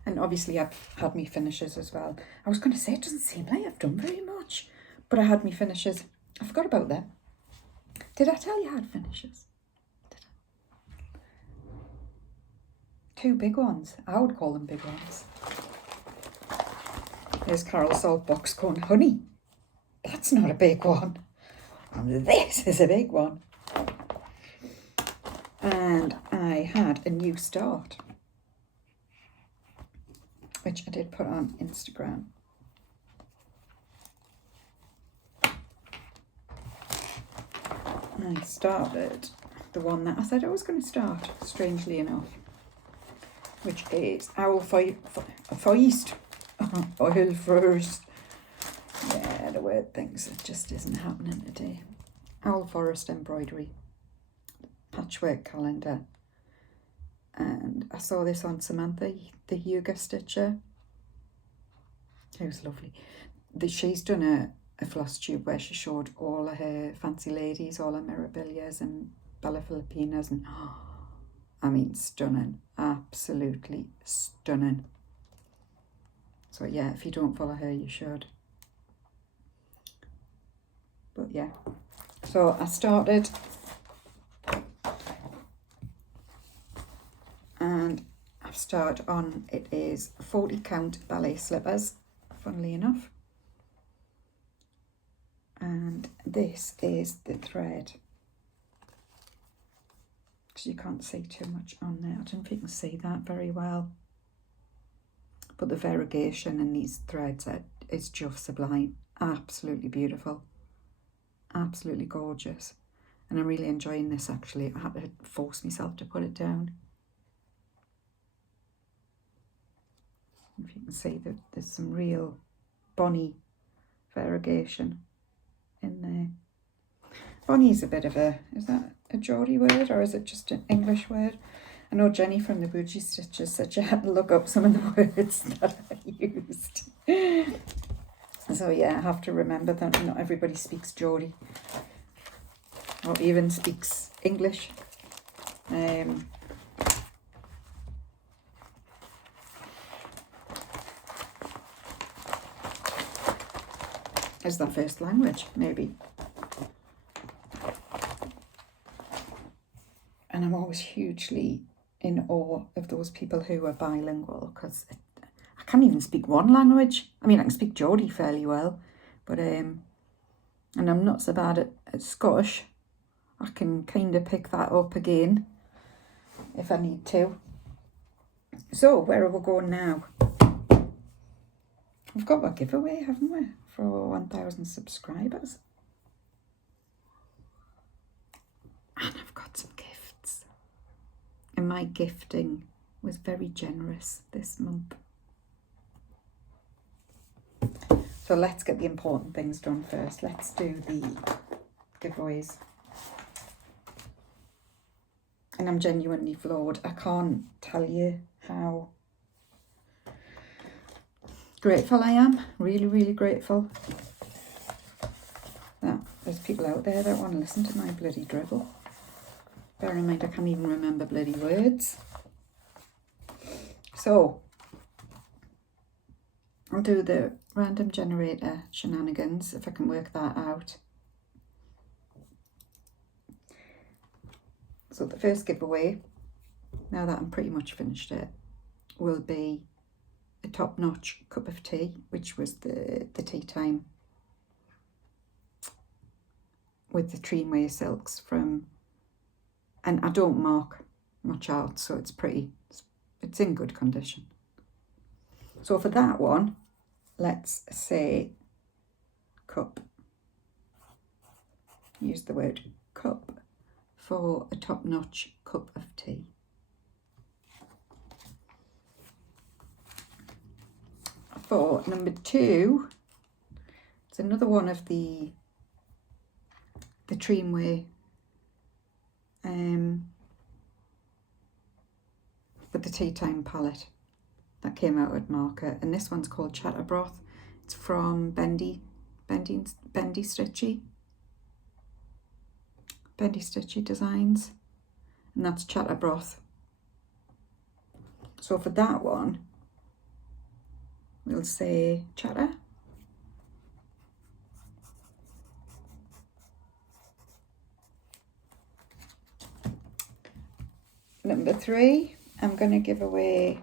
and obviously I've had me finishes as well. I was going to say it doesn't seem like I've done very much, but I had me finishes. I forgot about them. Did I tell you I had finishes? Did I? Two big ones. I would call them big ones. There's Carol's salt box going, honey, that's not a big one. And this is a big one. And I had a new start, which I did put on Instagram. I started the one that I said I was going to start, strangely enough, which is Owl Feist. Oil first. Yeah, the word things, it just isn't happening today. Owl Forest embroidery, patchwork calendar. And I saw this on Samantha, the Yoga Stitcher. It was lovely. She's done a Flosstube where she showed all of her fancy ladies, all her Mirabilias and Bella Filipinas, and I mean stunning, absolutely stunning. So yeah, if you don't follow her, you should. But yeah, so I started and I I've started on, it is 40 count ballet slippers, funnily enough. And this is the thread. Because you can't see too much on there. I don't know if you can see that very well. But the variegation in these threads is just sublime. Absolutely beautiful. Absolutely gorgeous. And I'm really enjoying this actually. I had to force myself to put it down. If you can see that there's some real bonny variegation in there. Bonny's a bit of a, is that a Geordie word or is it just an English word? I know Jenny from the Bougie Stitches said you had to look up some of the words that I used. So yeah, I have to remember that not everybody speaks Geordie or even speaks English. Is their first language, maybe. And I'm always hugely in awe of those people who are bilingual, because I can't even speak one language. I mean, I can speak Geordie fairly well, but and I'm not so bad at Scottish. I can kind of pick that up again if I need to. So where are we going now? We've got a giveaway, haven't we, for 1,000 subscribers? And I've got some gifts. And my gifting was very generous this month. So let's get the important things done first. Let's do the giveaways. And I'm genuinely floored. I can't tell you how grateful I am. Really, really grateful that there's people out there that want to listen to my bloody drivel. Bear in mind I can't even remember bloody words. So I'll do the random generator shenanigans if I can work that out. So the first giveaway, now that I'm pretty much finished it, will be a top-notch cup of tea, which was the tea time with the Treenway silks from, and I don't mark much out, so it's in good condition. So for that one, let's say cup. Use the word cup for a top-notch cup of tea. For number 2, it's another one of the Treenway with the tea time palette that came out at market, and this one's called Chatter Broth. It's from Bendy Stitchy Designs, and that's Chatter Broth. So for that one, we'll say chatter. Number 3, I'm going to give away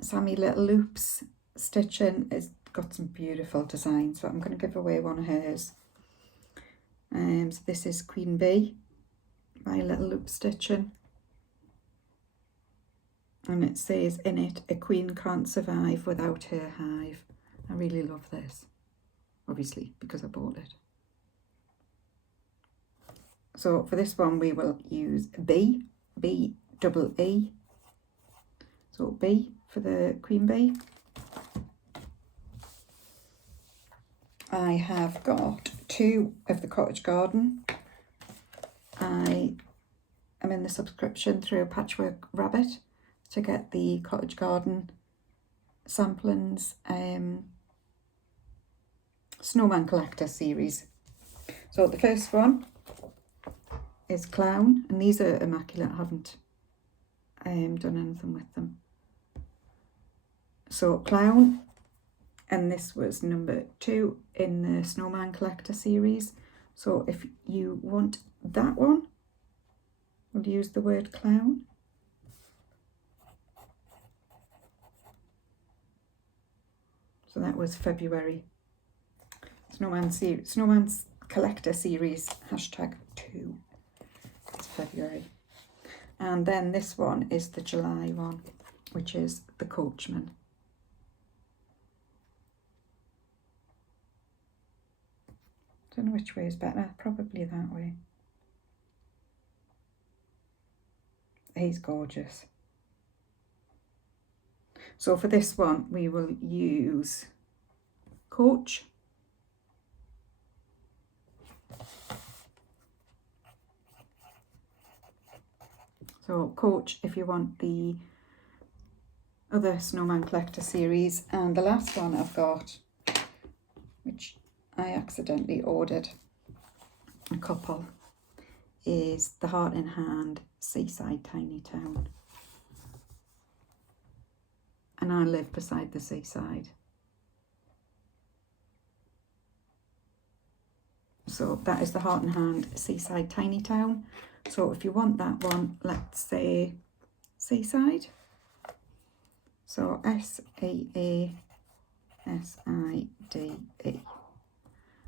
Sammy Little Loops Stitching. It's got some beautiful designs, so I'm going to give away one of hers. So this is Queen Bee by Little Loop Stitching. And it says in it, a queen can't survive without her hive. I really love this, obviously, because I bought it. So for this one, we will use B, B-double-E. So B for the Queen Bee. I have got 2 of the Cottage Garden. I am in the subscription through Patchwork Rabbit to get the Cottage Garden Samplings Snowman Collector series. So the first one is Clown, and these are immaculate. I haven't done anything with them. So Clown, and this was number 2 in the Snowman Collector series. So if you want that one, we'll use the word clown. So that was February. Snowman's Collector Series, #2. It's February. And then this one is the July one, which is the Coachman. Don't know which way is better, probably that way. He's gorgeous. So for this one, we will use Coach. So Coach if you want the other Snowman Collector series. And the last one I've got, which I accidentally ordered a couple, is the Heart in Hand Seaside Tiny Town. And I live beside the seaside. So that is the Heart in Hand Seaside Tiny Town. So if you want that one, let's say Seaside. So SAASIDE.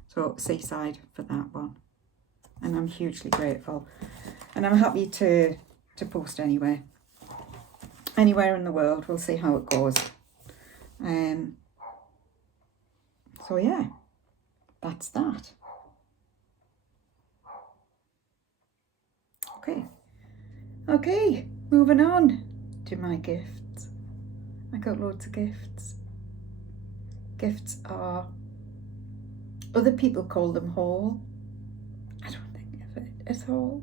So Seaside for that one. And I'm hugely grateful. And I'm happy to post anywhere in the world. We'll see how it goes. So yeah, that's that. Okay, moving on to my gifts. I got loads of gifts. Gifts are, other people call them haul. I don't think of it as haul.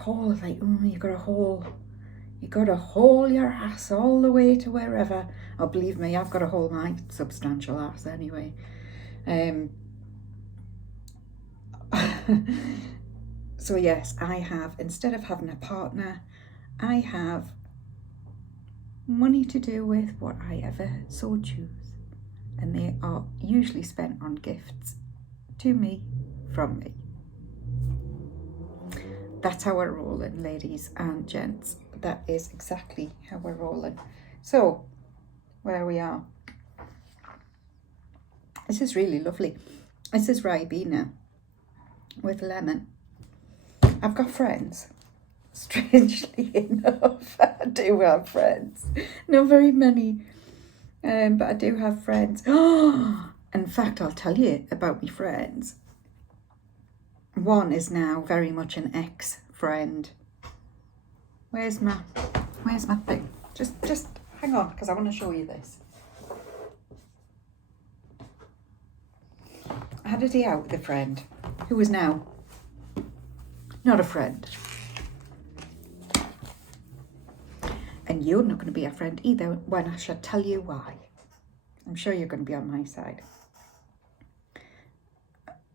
Haul is like, you got to haul. You got to haul your ass all the way to wherever. Oh, believe me, I've got to haul my substantial ass anyway. So yes, I have, instead of having a partner, I have money to do with what I ever so choose. And they are usually spent on gifts to me, from me. That's how we're rolling, ladies and gents. That is exactly how we're rolling. So, where we are. This is really lovely. This is Ribena with lemon. I've got friends. Strangely enough, I do have friends. Not very many, but I do have friends. In fact, I'll tell you about my friends. One is now very much an ex-friend. Where's my thing? Just hang on, because I want to show you this. I had a day out with a friend who is now not a friend. And you're not going to be a friend either when I shall tell you why. I'm sure you're going to be on my side.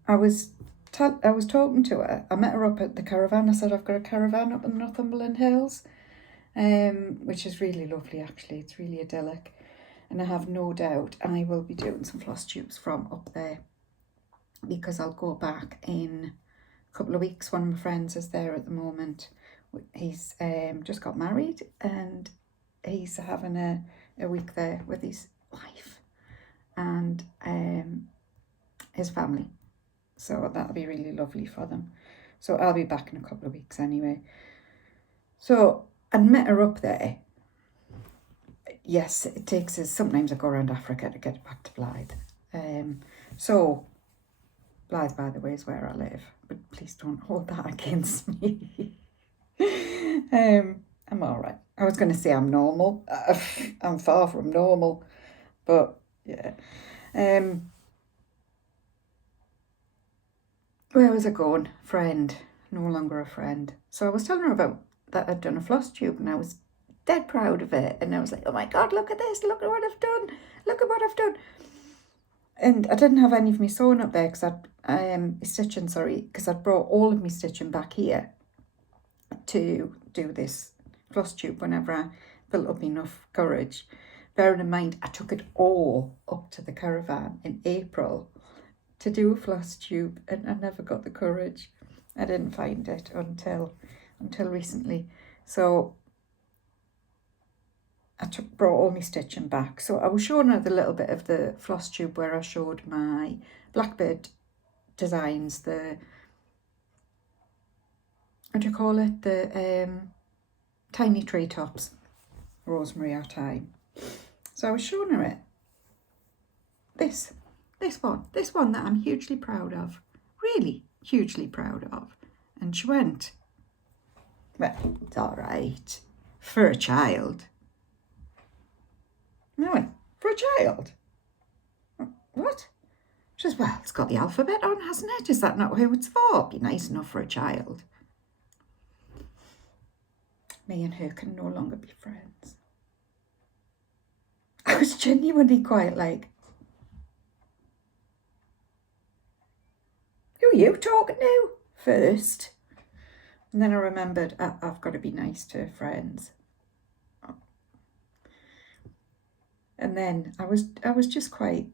I was talking to her. I met her up at the caravan. I said I've got a caravan up in the Northumberland Hills, which is really lovely actually. It's really idyllic. And I have no doubt I will be doing some floss tubes from up there, because I'll go back in a couple of weeks. One of my friends is there at the moment. He's just got married and he's having a week there with his wife and his family. So that'll be really lovely for them. So I'll be back in a couple of weeks anyway. So I met her up there. Yes, it takes us, sometimes I go around Africa to get back to Blythe. So Blythe, by the way, is where I live, but please don't hold that against me. I'm all right. I was going to say I'm normal. I'm far from normal, but yeah. Where was I going? Friend, no longer a friend. So I was telling her about that I'd done a floss tube, and I was dead proud of it. And I was like, oh my God, look at this. Look at what I've done. Look at what I've done. And I didn't have any of my sewing up there because because I'd brought all of my stitching back here to do this floss tube whenever I built up enough courage. Bearing in mind, I took it all up to the caravan in April to do a floss tube, and I never got the courage. I didn't find it until recently. So I brought all my stitching back. So I was showing her the little bit of the Flosstube where I showed my blackbird designs, the, what do you call it, the tiny treetops, rosemary or thyme. So I was showing her it. This one that I'm hugely proud of, really hugely proud of. And she went, well, it's all right for a child. And I went, for a child? What? She says, well, it's got the alphabet on, hasn't it? Is that not who it's for? Be nice enough for a child. Me and her can no longer be friends. I was genuinely quite like, who are you talking to first? And then I remembered I've got to be nice to friends. And then I was just quite,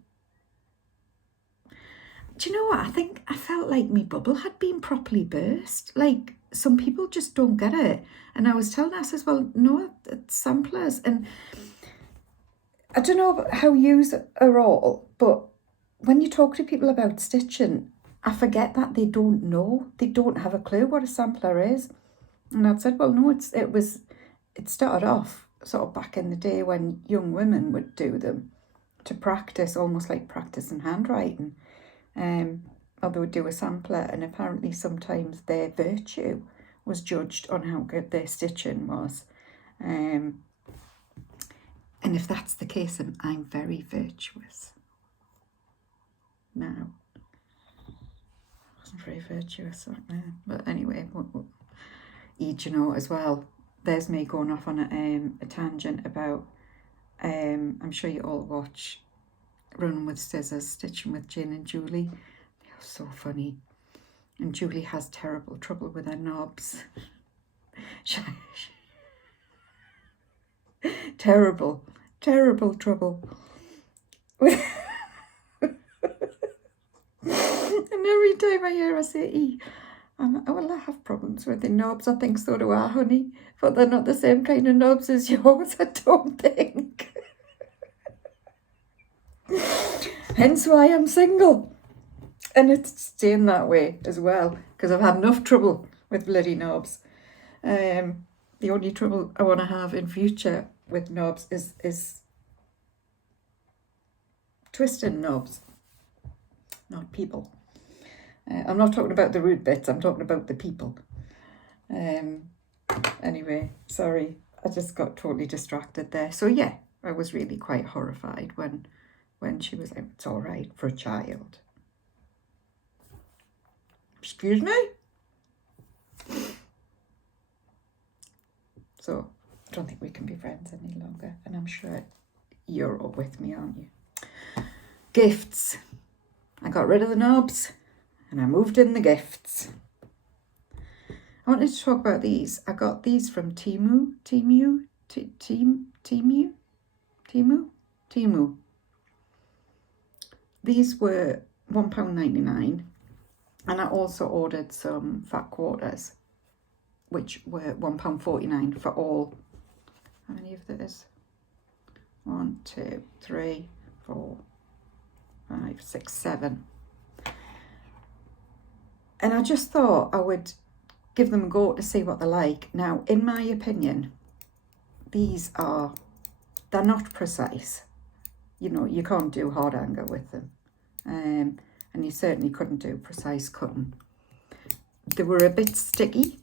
do you know what? I think I felt like my bubble had been properly burst. Like, some people just don't get it. And I was telling her, I says, well, no, it's samplers. And I don't know how yous are all, but when you talk to people about stitching, I forget that they don't know. They don't have a clue what a sampler is. And I'd said, well, no, it started off sort of back in the day when young women would do them to practice, almost like practicing handwriting. Or they would do a sampler, and apparently sometimes their virtue was judged on how good their stitching was. And if that's the case, then I'm very virtuous. Now, I wasn't very virtuous back then. But anyway, you know as well, there's me going off on a tangent about, I'm sure you all watch Running with Scissors, Stitching with Jane and Julie. They are so funny. And Julie has terrible trouble with her knobs. Terrible trouble. And every time I hear her say, well, I have problems with the knobs. I think so do I, honey. But they're not the same kind of knobs as yours, I don't think. Hence why I'm single. And it's staying that way as well, because I've had enough trouble with bloody knobs. The only trouble I want to have in future with knobs is twisting knobs, not people. I'm not talking about the rude bits, I'm talking about the people. Anyway, sorry, I just got totally distracted there. So yeah, I was really quite horrified when she was like, it's all right for a child. Excuse me? So I don't think we can be friends any longer, and I'm sure you're all with me, aren't you? Gifts. I got rid of the knobs and I moved in the gifts. I wanted to talk about these. I got these from Temu. These were £1.99, and I also ordered some fat quarters, which were £1.49 for all. How many of those? 1, 2, 3, 4, 5, 6, 7. And I just thought I would give them a go to see what they're like. Now, in my opinion, they're not precise. You know, you can't do hard anger with them. And you certainly couldn't do precise cutting. They were a bit sticky.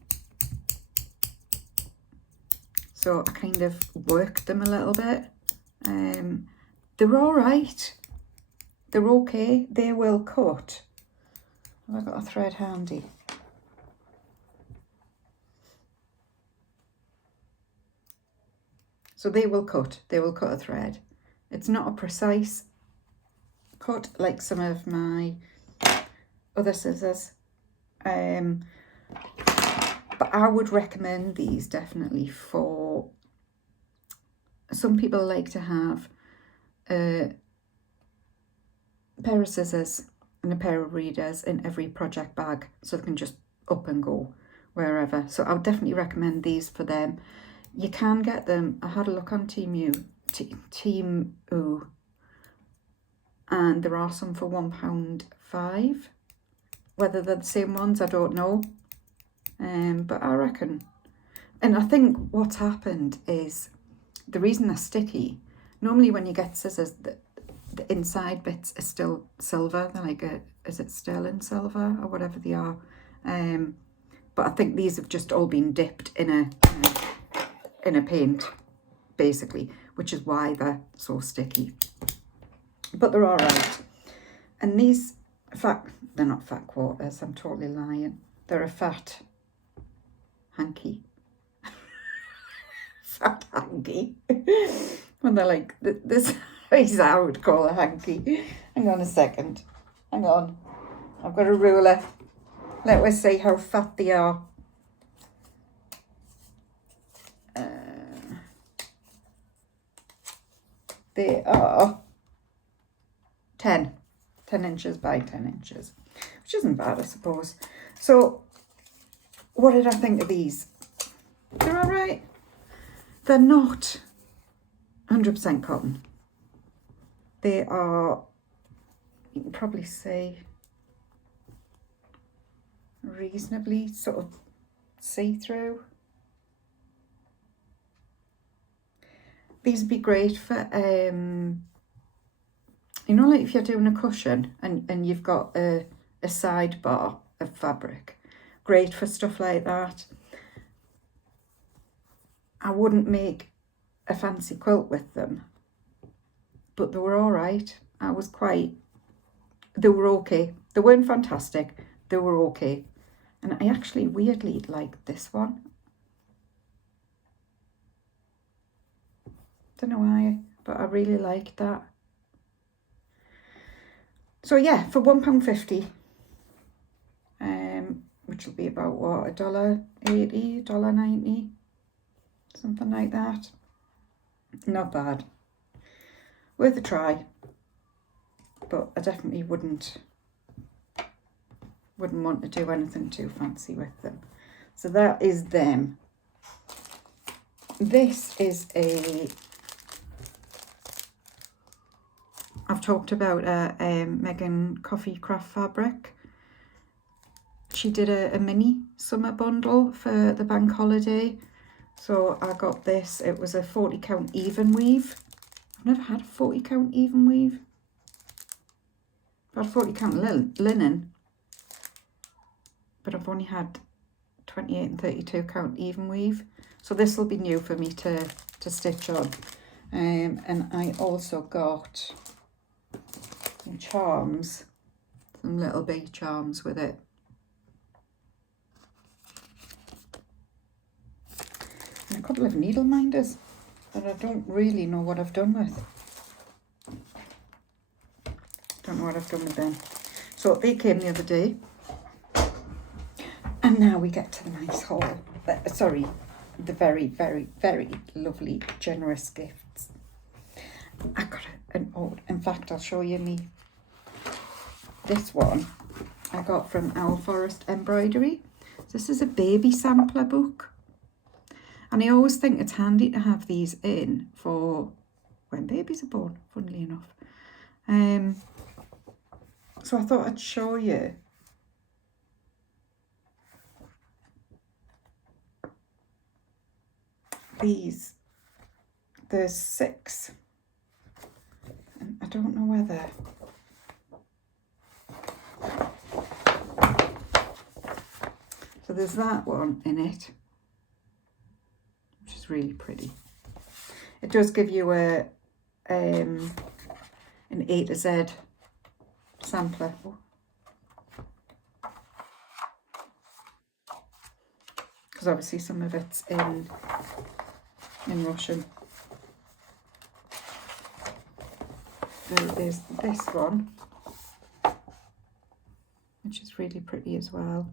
So I kind of worked them a little bit. They're all right. They're okay. They will cut. Have I got a thread handy? So they will cut. They will cut a thread. It's not a precise cut like some of my other scissors. But I would recommend these definitely for, some people like to have a pair of scissors and a pair of readers in every project bag so they can just up and go wherever. So I would definitely recommend these for them. you can get them. I had a look on Temu, and there are some for £1.5. Whether they're the same ones, I don't know. But I reckon. And I think what's happened is the reason they're sticky, normally when you get scissors, the inside bits are still silver. They're like is it sterling silver or whatever they are? But I think these have just all been dipped in a paint, basically, which is why they're so sticky. But they're all right. And these they're not fat quarters. I'm totally lying. They're a fat hanky. Fat hanky. When they're like this is how I would call a hanky. Hang on a second. Hang on. I've got a ruler. Let us see how fat they are. They are 10 inches by 10 inches, which isn't bad, I suppose. So what did I think of these? They're all right. They're not 100% cotton. They are, you can probably say, reasonably sort of see-through. These would be great for, you know, like if you're doing a cushion and you've got a sidebar of fabric. Great for stuff like that. I wouldn't make a fancy quilt with them, but they were all right. They were okay. They weren't fantastic. They were okay. And I actually weirdly liked this one. Don't know why, but I really liked that. So yeah, for £1.50, which will be about what, $1.80, $1.90, something like that. Not bad. Worth a try. But I definitely wouldn't want to do anything too fancy with them. So that is them. This is I've talked about Megan Coffee Craft Fabric. She did a mini summer bundle for the bank holiday. So I got this. It was a 40 count even weave. I've never had a 40 count even weave. I've had 40 count linen, but I've only had 28 and 32 count even weave. So this will be new for me to stitch on. And I also got some charms, some little big charms with it. And a couple of needle minders that I don't really know what I've done with. Don't know what I've done with them. So they came the other day. And now we get to the nice haul. Sorry, the very, very, very lovely, generous gifts. I got in fact, I'll show you me. This one I got from Owl Forest Embroidery. This is a baby sampler book. And I always think it's handy to have these in for when babies are born, funnily enough. So I thought I'd show you these. There's 6. And I don't know whether... So there's that one in it, which is really pretty. It does give you an A to Z sampler. Because obviously some of it's in Russian. There is this one, which is really pretty as well.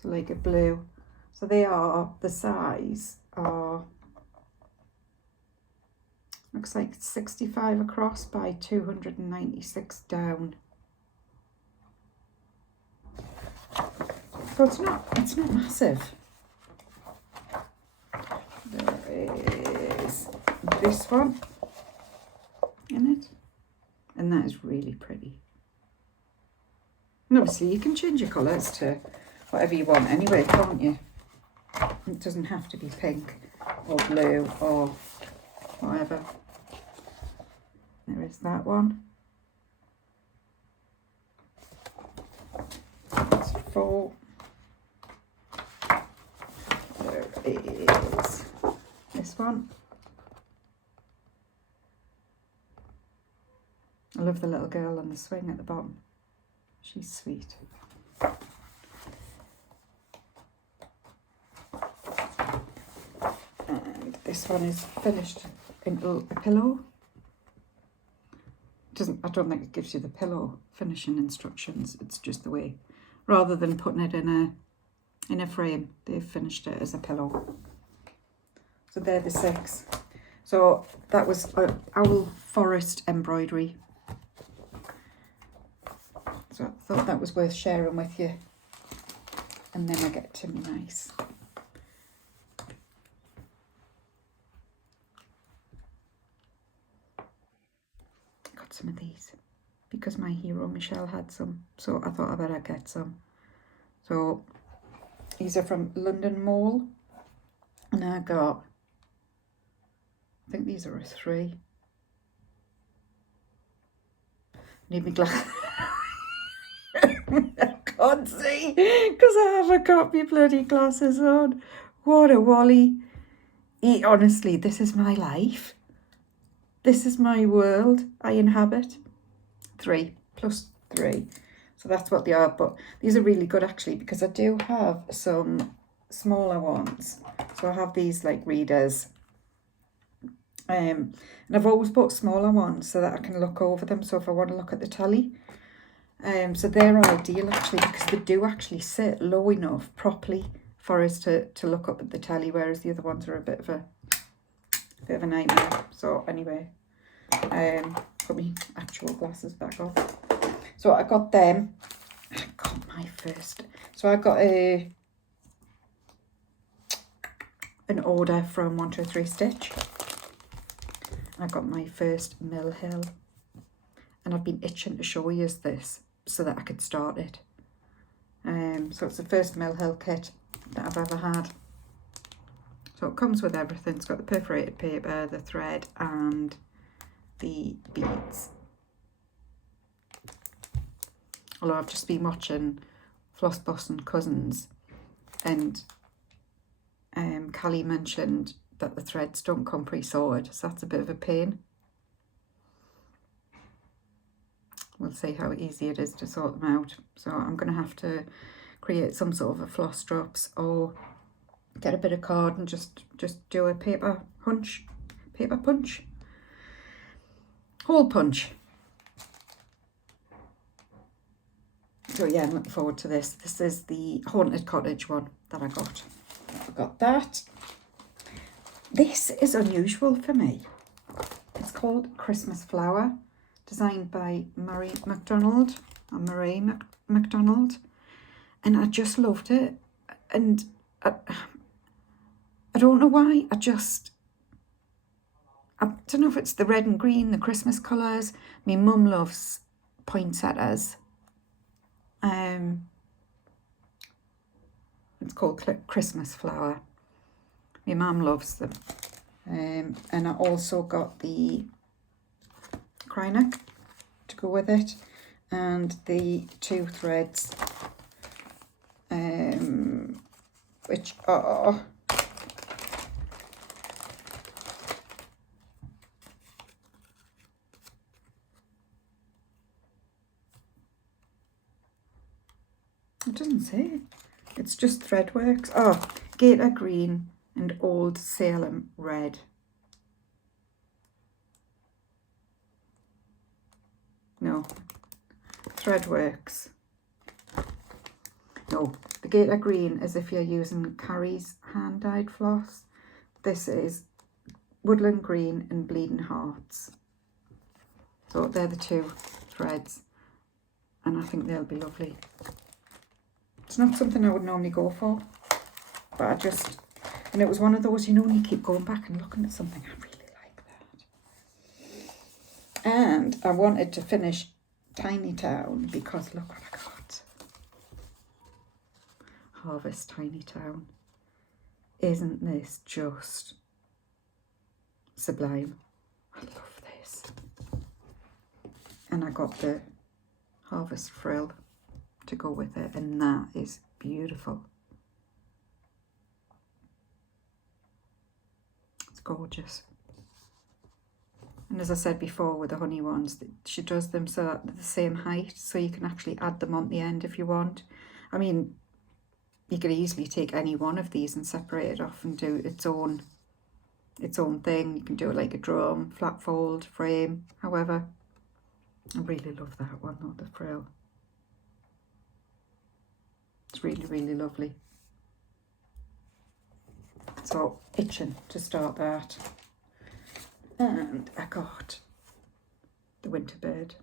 So like a blue. So they are, the size are, looks like 65 across by 296 down. So it's not massive. is this one in it, and that is really pretty. And obviously you can change your colours to whatever you want anyway, can't you? It doesn't have to be pink or blue or whatever. There is that one. That's 4. There is this one. I love the little girl on the swing at the bottom. She's sweet. And this one is finished into a pillow. I don't think it gives you the pillow finishing instructions. It's just the way, rather than putting it in a frame, they've finished it as a pillow. So they're the 6. So that was owl forest embroidery. So I thought that was worth sharing with you. And then I get to me nice. Got some of these because my hero Michelle had some. So I thought I better get some. So these are from London Mall. And I think these are a 3. Need me glasses. I can't see because I haven't got my bloody glasses on. What a wally. Honestly, this is my life. This is my world I inhabit. 3 plus 3. So that's what they are. But these are really good actually because I do have some smaller ones. So I have these like readers. And I've always bought smaller ones so that I can look over them. So if I want to look at the telly. So they're ideal actually because they do actually sit low enough properly for us to look up at the telly, whereas the other ones are a bit of a nightmare. So anyway, put my actual glasses back on. So I got them. I got my first. So I got an order from 123 Stitch. I got my first Mill Hill. And I've been itching to show you this so that I could start it. So it's the first Mill Hill kit that I've ever had. So it comes with everything. It's got the perforated paper, the thread and the beads. Although I've just been watching Floss Boss and Cousins and Callie mentioned that the threads don't come pre-sorted, so that's a bit of a pain. We'll see how easy it is to sort them out. So I'm going to have to create some sort of a floss drops or get a bit of card and just do a paper punch, hole punch. So yeah, I'm looking forward to this. This is the Haunted Cottage one that I got. I got that. This is unusual for me. It's called Christmas Flower, designed by Marie MacDonald. And I just loved it. And I don't know why. I don't know if it's the red and green, the Christmas colours. My mum loves poinsettias. It's called Christmas Flower. My mum loves them. And I also got the Krynock to go with it, and the 2 threads, which are it doesn't say. It's just Threadworks. Oh, Gator Green and Old Salem Red. No, Threadworks. No, the Gator Green is if you're using Carrie's hand-dyed floss. This is Woodland Green and Bleeding Hearts. So they're the 2 threads, and I think they'll be lovely. It's not something I would normally go for, but I And it was one of those, you know, when you keep going back and looking at something, I really like that. And I wanted to finish Tiny Town because look what I got. Harvest Tiny Town. Isn't this just sublime? I love this. And I got the Harvest Frill to go with it, and that is beautiful. It's gorgeous. And as I said before with the honey ones, she does them so that they're the same height, so you can actually add them on the end if you want. I mean, you could easily take any one of these and separate it off and do its own thing. You can do it like a drum, flat fold, frame, however. I really love that one though, the frill. It's really, really lovely. So, itching to start that. And I got the Winter Bird.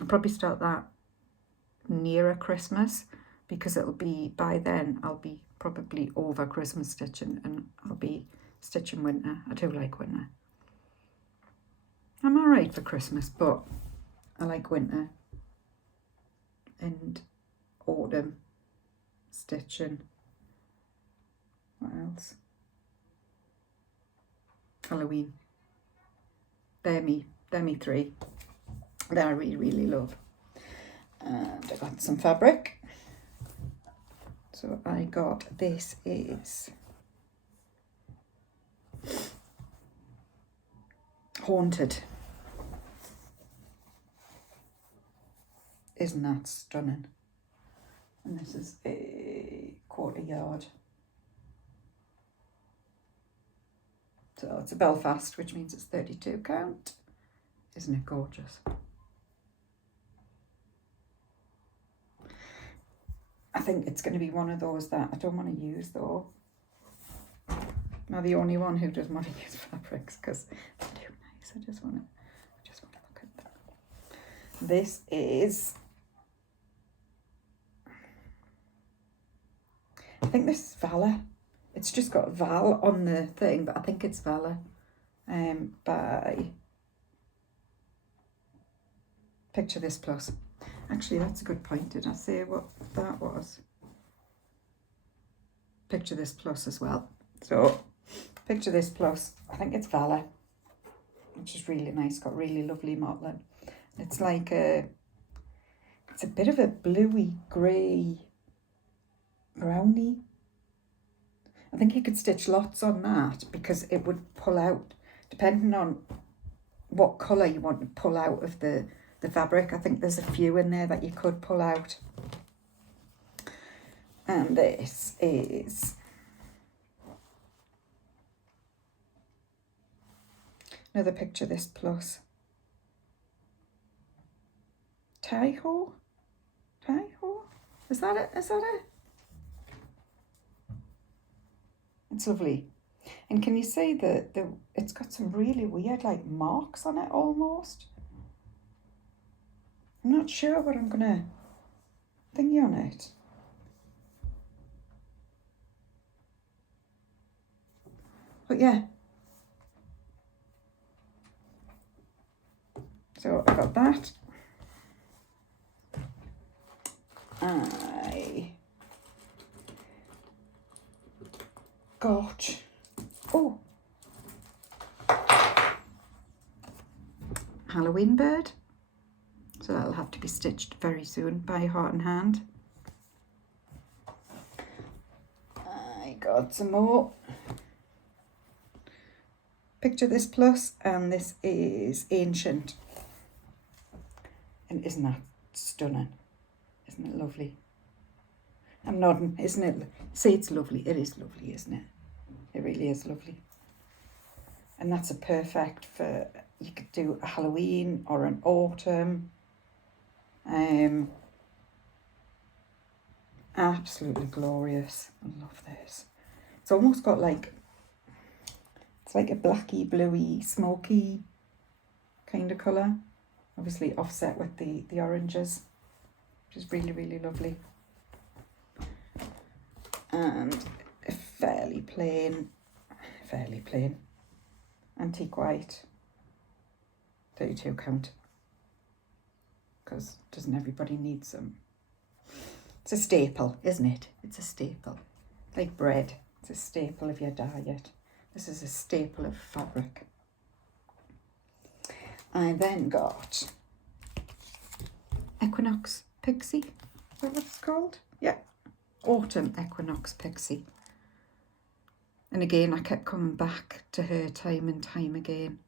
I'll probably start that nearer Christmas, because it'll be, by then, I'll be probably over Christmas stitching and I'll be stitching winter. I do like winter. I'm alright for Christmas, but I like winter and autumn stitching. What else? Halloween. They're me three that I really, really love. And I got some fabric. So I got, this is Haunted. Isn't that stunning? And this is a 1/4 yard. So it's a Belfast, which means it's 32 count. Isn't it gorgeous? I think it's going to be one of those that I don't want to use though. Am I the only one who doesn't want to use fabrics because they're too nice? I just want to look at them. This is, I think this is Valor. It's just got Val on the thing, but I think it's Valor. By Picture This Plus. Actually, that's a good point. Did I say what that was? Picture This Plus as well. So, Picture This Plus, I think it's Valor, which is really nice. Got really lovely mottling. It's like it's a bit of a bluey, grey, browny. I think you could stitch lots on that because it would pull out, depending on what colour you want to pull out of the fabric. I think there's a few in there that you could pull out. And this is another Picture This Plus. Tie-ho? Tie-ho? Is that it? Is that it? It's lovely. And can you see it's got some really weird like marks on it almost? I'm not sure what I'm gonna thingy on it. But yeah. So I got that. I got, oh, Halloween Bird. So that'll have to be stitched very soon by Heart and Hand. I got some more Picture This Plus, and this is Ancient. And isn't that stunning? Isn't it lovely? I'm nodding, isn't it? See, it's lovely. It is lovely, isn't it? It really is lovely. And that's a perfect for, you could do a Halloween or an autumn. Absolutely glorious. I love this. It's almost got like, it's like a blacky, bluey, smoky kind of colour. Obviously offset with the oranges, which is really, really lovely. And if fairly plain antique white 32 count, because doesn't everybody need some? It's a staple, isn't it? It's a staple, like bread. It's a staple of your diet. This is a staple of fabric. I then got Equinox Pixie. Is that what it's called? Yeah, Autumn Equinox Pixie. And again, I kept coming back to her time and time again.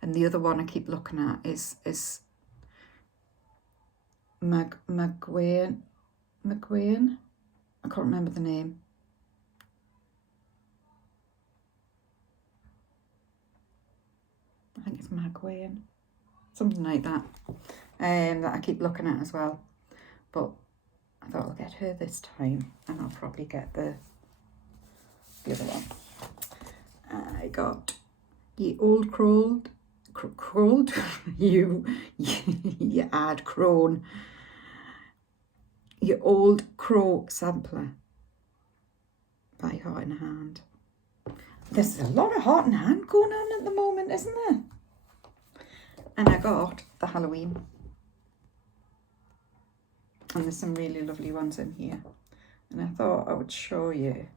And the other one I keep looking at is McGuane. I can't remember the name. I think it's McGuane, something like that. That I keep looking at as well. But I thought I'll get her this time, and I'll probably get the other one. I got Ye Old Crawled, you add crone. Your Old Crow Sampler by Heart in Hand. There's a lot of Heart in Hand going on at the moment, isn't there? And I got the Halloween. And there's some really lovely ones in here. And I thought I would show you.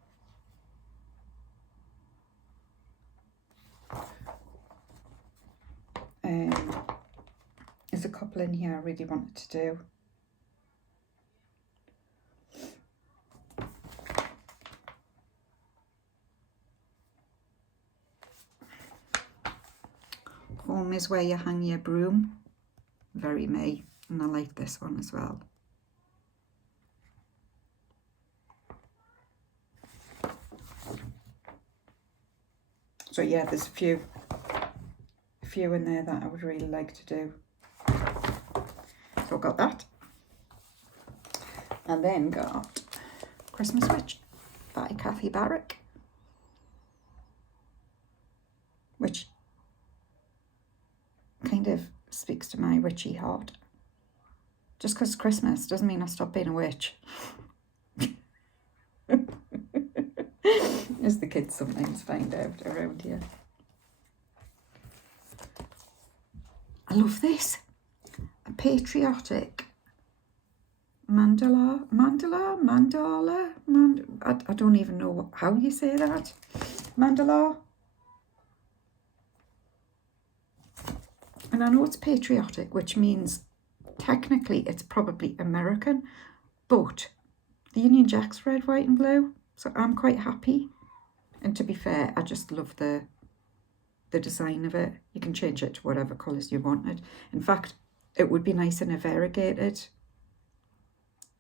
There's a couple in here I really wanted to do. Home is where you hang your broom. Very me. And I like this one as well. So yeah, there's a few in there that I would really like to do. So I got that. And then got Christmas Witch by Kathy Barrick, which kind of speaks to my witchy heart. Just because it's Christmas doesn't mean I stop being a witch. As the kids sometimes find out around here. I love this. A patriotic mandala. I don't even know how you say that. Mandala. And I know it's patriotic, which means technically it's probably American, but the Union Jack's red, white and blue. So I'm quite happy. And to be fair, I just love the design of it. You can change it to whatever colours you wanted. In fact, it would be nice in a variegated.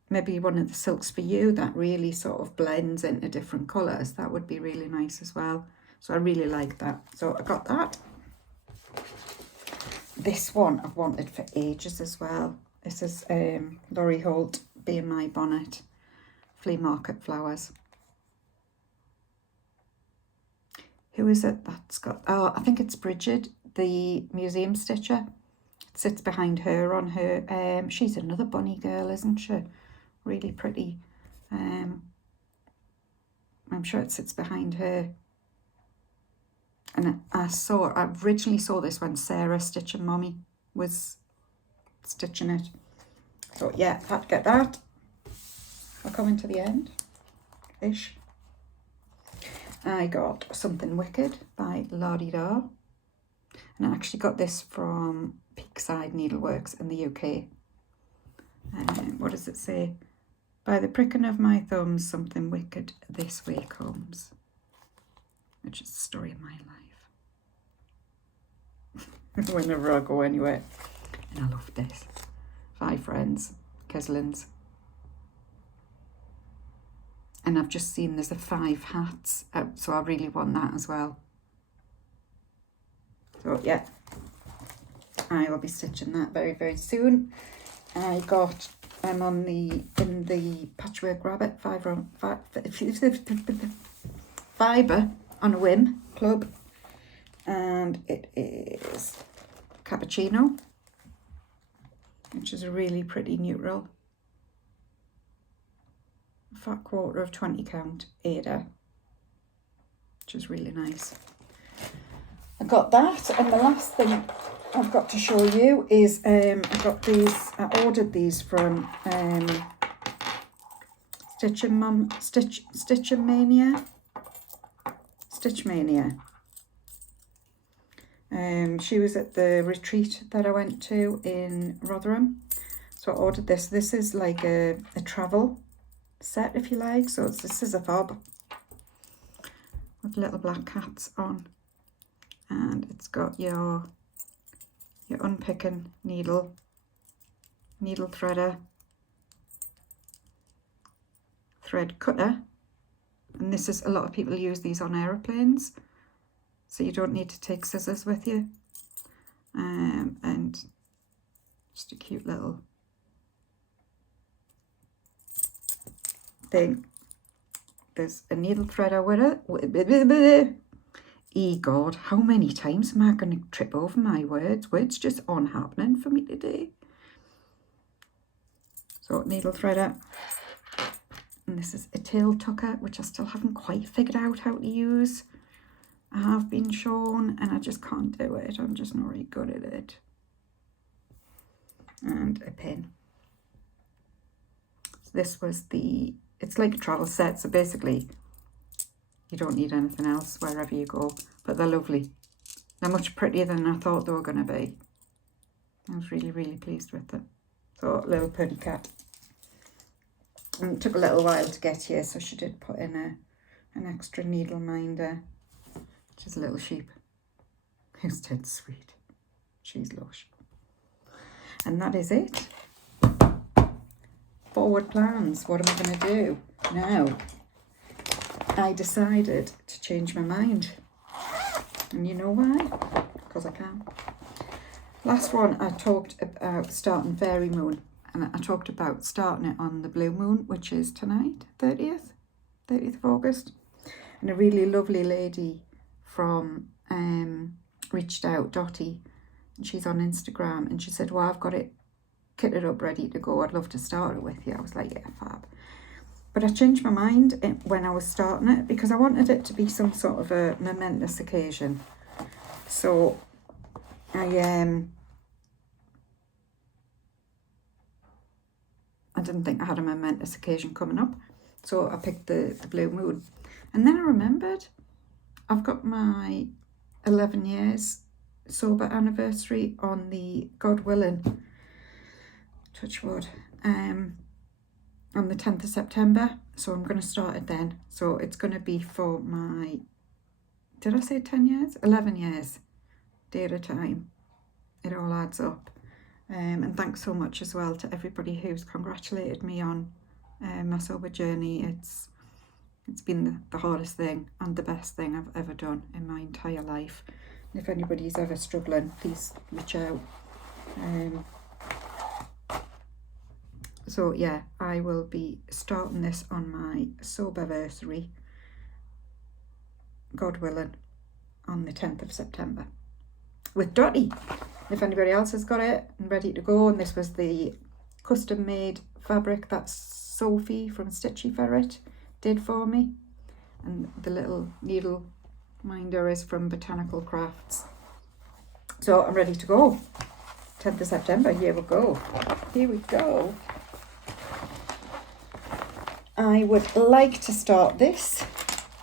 Maybe one of the silks for you that really sort of blends into different colours. That would be really nice as well. So I really like that. So I got that. This one I've wanted for ages as well. This is Laurie Holt, Be In My Bonnet, Flea Market Flowers. Who is it that's got, oh, I think it's Bridget, the museum stitcher. It sits behind her on her, she's another bunny girl, isn't she? Really pretty. I'm sure it sits behind her. And I originally saw this when Sarah Stitching Mommy was stitching it. So yeah, had to get that. We're coming to the end-ish. I got Something Wicked by La Di Da. And I actually got this from Peakside Needleworks in the UK. What does it say? By the pricking of my thumbs, something wicked this way comes. Which is the story of my life. Whenever I go anywhere. And I love this. 5 Friends, Keslins. And I've just seen there's a 5 hats out, so I really want that as well. So yeah, I will be stitching that very, very soon. I'm in the Patchwork Rabbit Fibre on a Whim club, and it is Cappuccino, which is a really pretty neutral. Fat quarter of 20 count Ada. which is really nice. I got that, and the last thing I've got to show you is I got these. I ordered these from Stitch Mania. She was at the retreat that I went to in Rotherham, so I ordered this. This is like a travel set, if you like. So it's a scissor fob with little black cats on, and it's got your unpicking needle threader, thread cutter, and this is, a lot of people use these on aeroplanes, so you don't need to take scissors with you, and just a cute little thing. There's a needle threader with it. God, how many times am I going to trip over my words? Words just aren't happening for me today. So needle threader, and this is a tail tucker, which I still haven't quite figured out how to use. I have been shown and I just can't do it. I'm just not really good at it. And a pin. So this was it's like a travel set, so basically you don't need anything else wherever you go, but they're lovely. They're much prettier than I thought they were going to be. I was really, really pleased with them. So, little purdy cat. And it took a little while to get here, so she did put in an extra needle minder, which is a little sheep. Who's dead sweet. She's lush. And that is it. Forward plans. What am I going to do now? I decided to change my mind, and you know why? Because I can. Last one I talked about starting Fairy Moon, and I talked about starting it on the blue moon, which is tonight, 30th of August, and a really lovely lady from reached out, Dottie, and she's on Instagram, and she said, well, I've got it kitted up ready to go, I'd love to start it with you. I was like, yeah, fab. But I changed my mind when I was starting it, because I wanted it to be some sort of a momentous occasion. So I didn't think I had a momentous occasion coming up, so I picked the blue moon. And then I remembered I've got my 11 years sober anniversary on the, God willing, touch wood, on the 10th of September, so I'm going to start it then. So it's going to be for my, did I say 10 years? 11 years, day at a time. It all adds up. And thanks so much as well to everybody who's congratulated me on my sober journey. It's been the hardest thing and the best thing I've ever done in my entire life. And if anybody's ever struggling, please reach out. So yeah, I will be starting this on my soberversary, God willing, on the 10th of September with Dottie. If anybody else has got it and ready to go, and this was the custom made fabric that Sophie from Stitchy Ferret did for me, and the little needle minder is from Botanical Crafts. So I'm ready to go. 10th of September, here we go. Here we go. I would like to start this.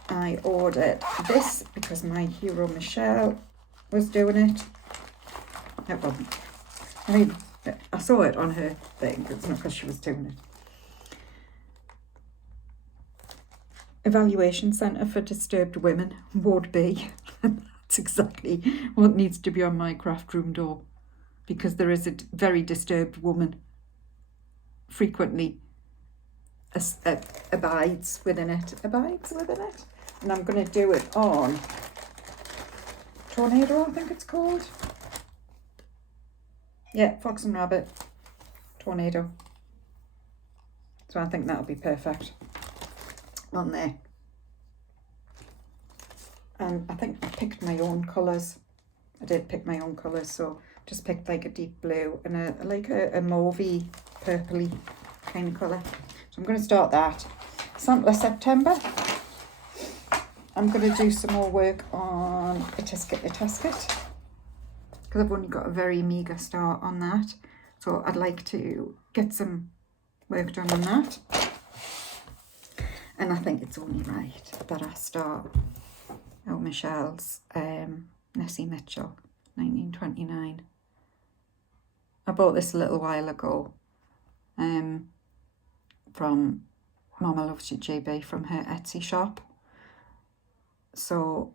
I ordered this because my hero Michelle was doing it. It wasn't. I mean, I saw it on her thing. It's not because she was doing it. Evaluation Centre for Disturbed Women would be. That's exactly what needs to be on my craft room door, because there is a very disturbed woman frequently abides within it. And I'm going to do it on Tornado, I think it's called. Yeah, Fox and Rabbit Tornado. So I think that'll be perfect on there. And I think I picked my own colours. I did pick my own colours, so just picked like a deep blue and a mauvey, purpley kind of colour. So I'm going to start that. Sampler September. I'm going to do some more work on a Tisket because I've only got a very meagre start on that. So I'd like to get some work done on that. And I think it's only right that I start Michelle's Nessie Mitchell, 1929. I bought this a little while ago from Mama Loves You GB from her Etsy shop. So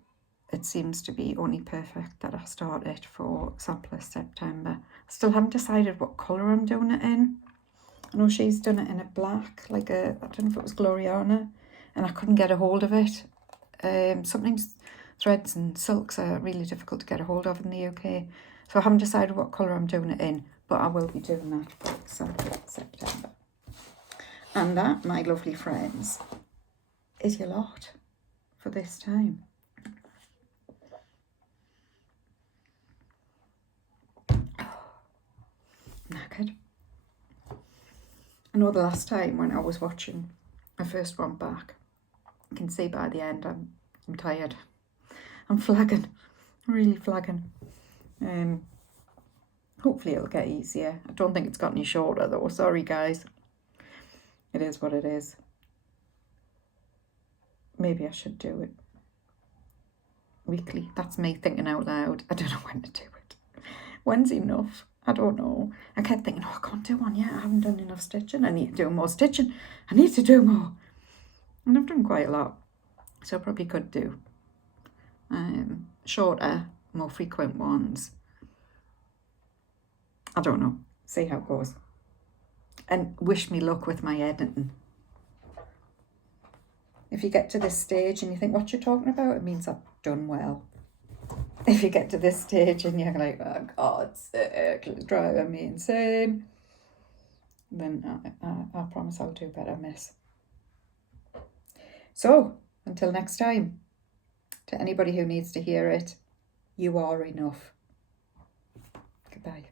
it seems to be only perfect that I start it for Samplers September. Still haven't decided what colour I'm doing it in. I know she's done it in a black, like I don't know if it was Gloriana, and I couldn't get a hold of it. Sometimes threads and silks are really difficult to get a hold of in the UK. So I haven't decided what colour I'm doing it in, but I will be doing that for September. And that, my lovely friends, is your lot for this time. Knackered. I know the last time when I was watching, I first went back. You can see by the end I'm tired. I'm flagging, really flagging. Hopefully it'll get easier. I don't think it's got any shorter though. Sorry guys. It is what it is. Maybe I should do it weekly. That's me thinking out loud. I don't know when to do it. When's enough? I don't know. I kept thinking, oh, I can't do one yet. I haven't done enough stitching. I need to do more stitching. I need to do more. And I've done quite a lot. So I probably could do shorter, more frequent ones. I don't know. See how it goes. And wish me luck with my editing. If you get to this stage and you think what you're talking about, it means I've done well. If you get to this stage and you're like, oh God's sake, it's driving me insane, then I promise I'll do better, miss. So, until next time, to anybody who needs to hear it, you are enough. Goodbye.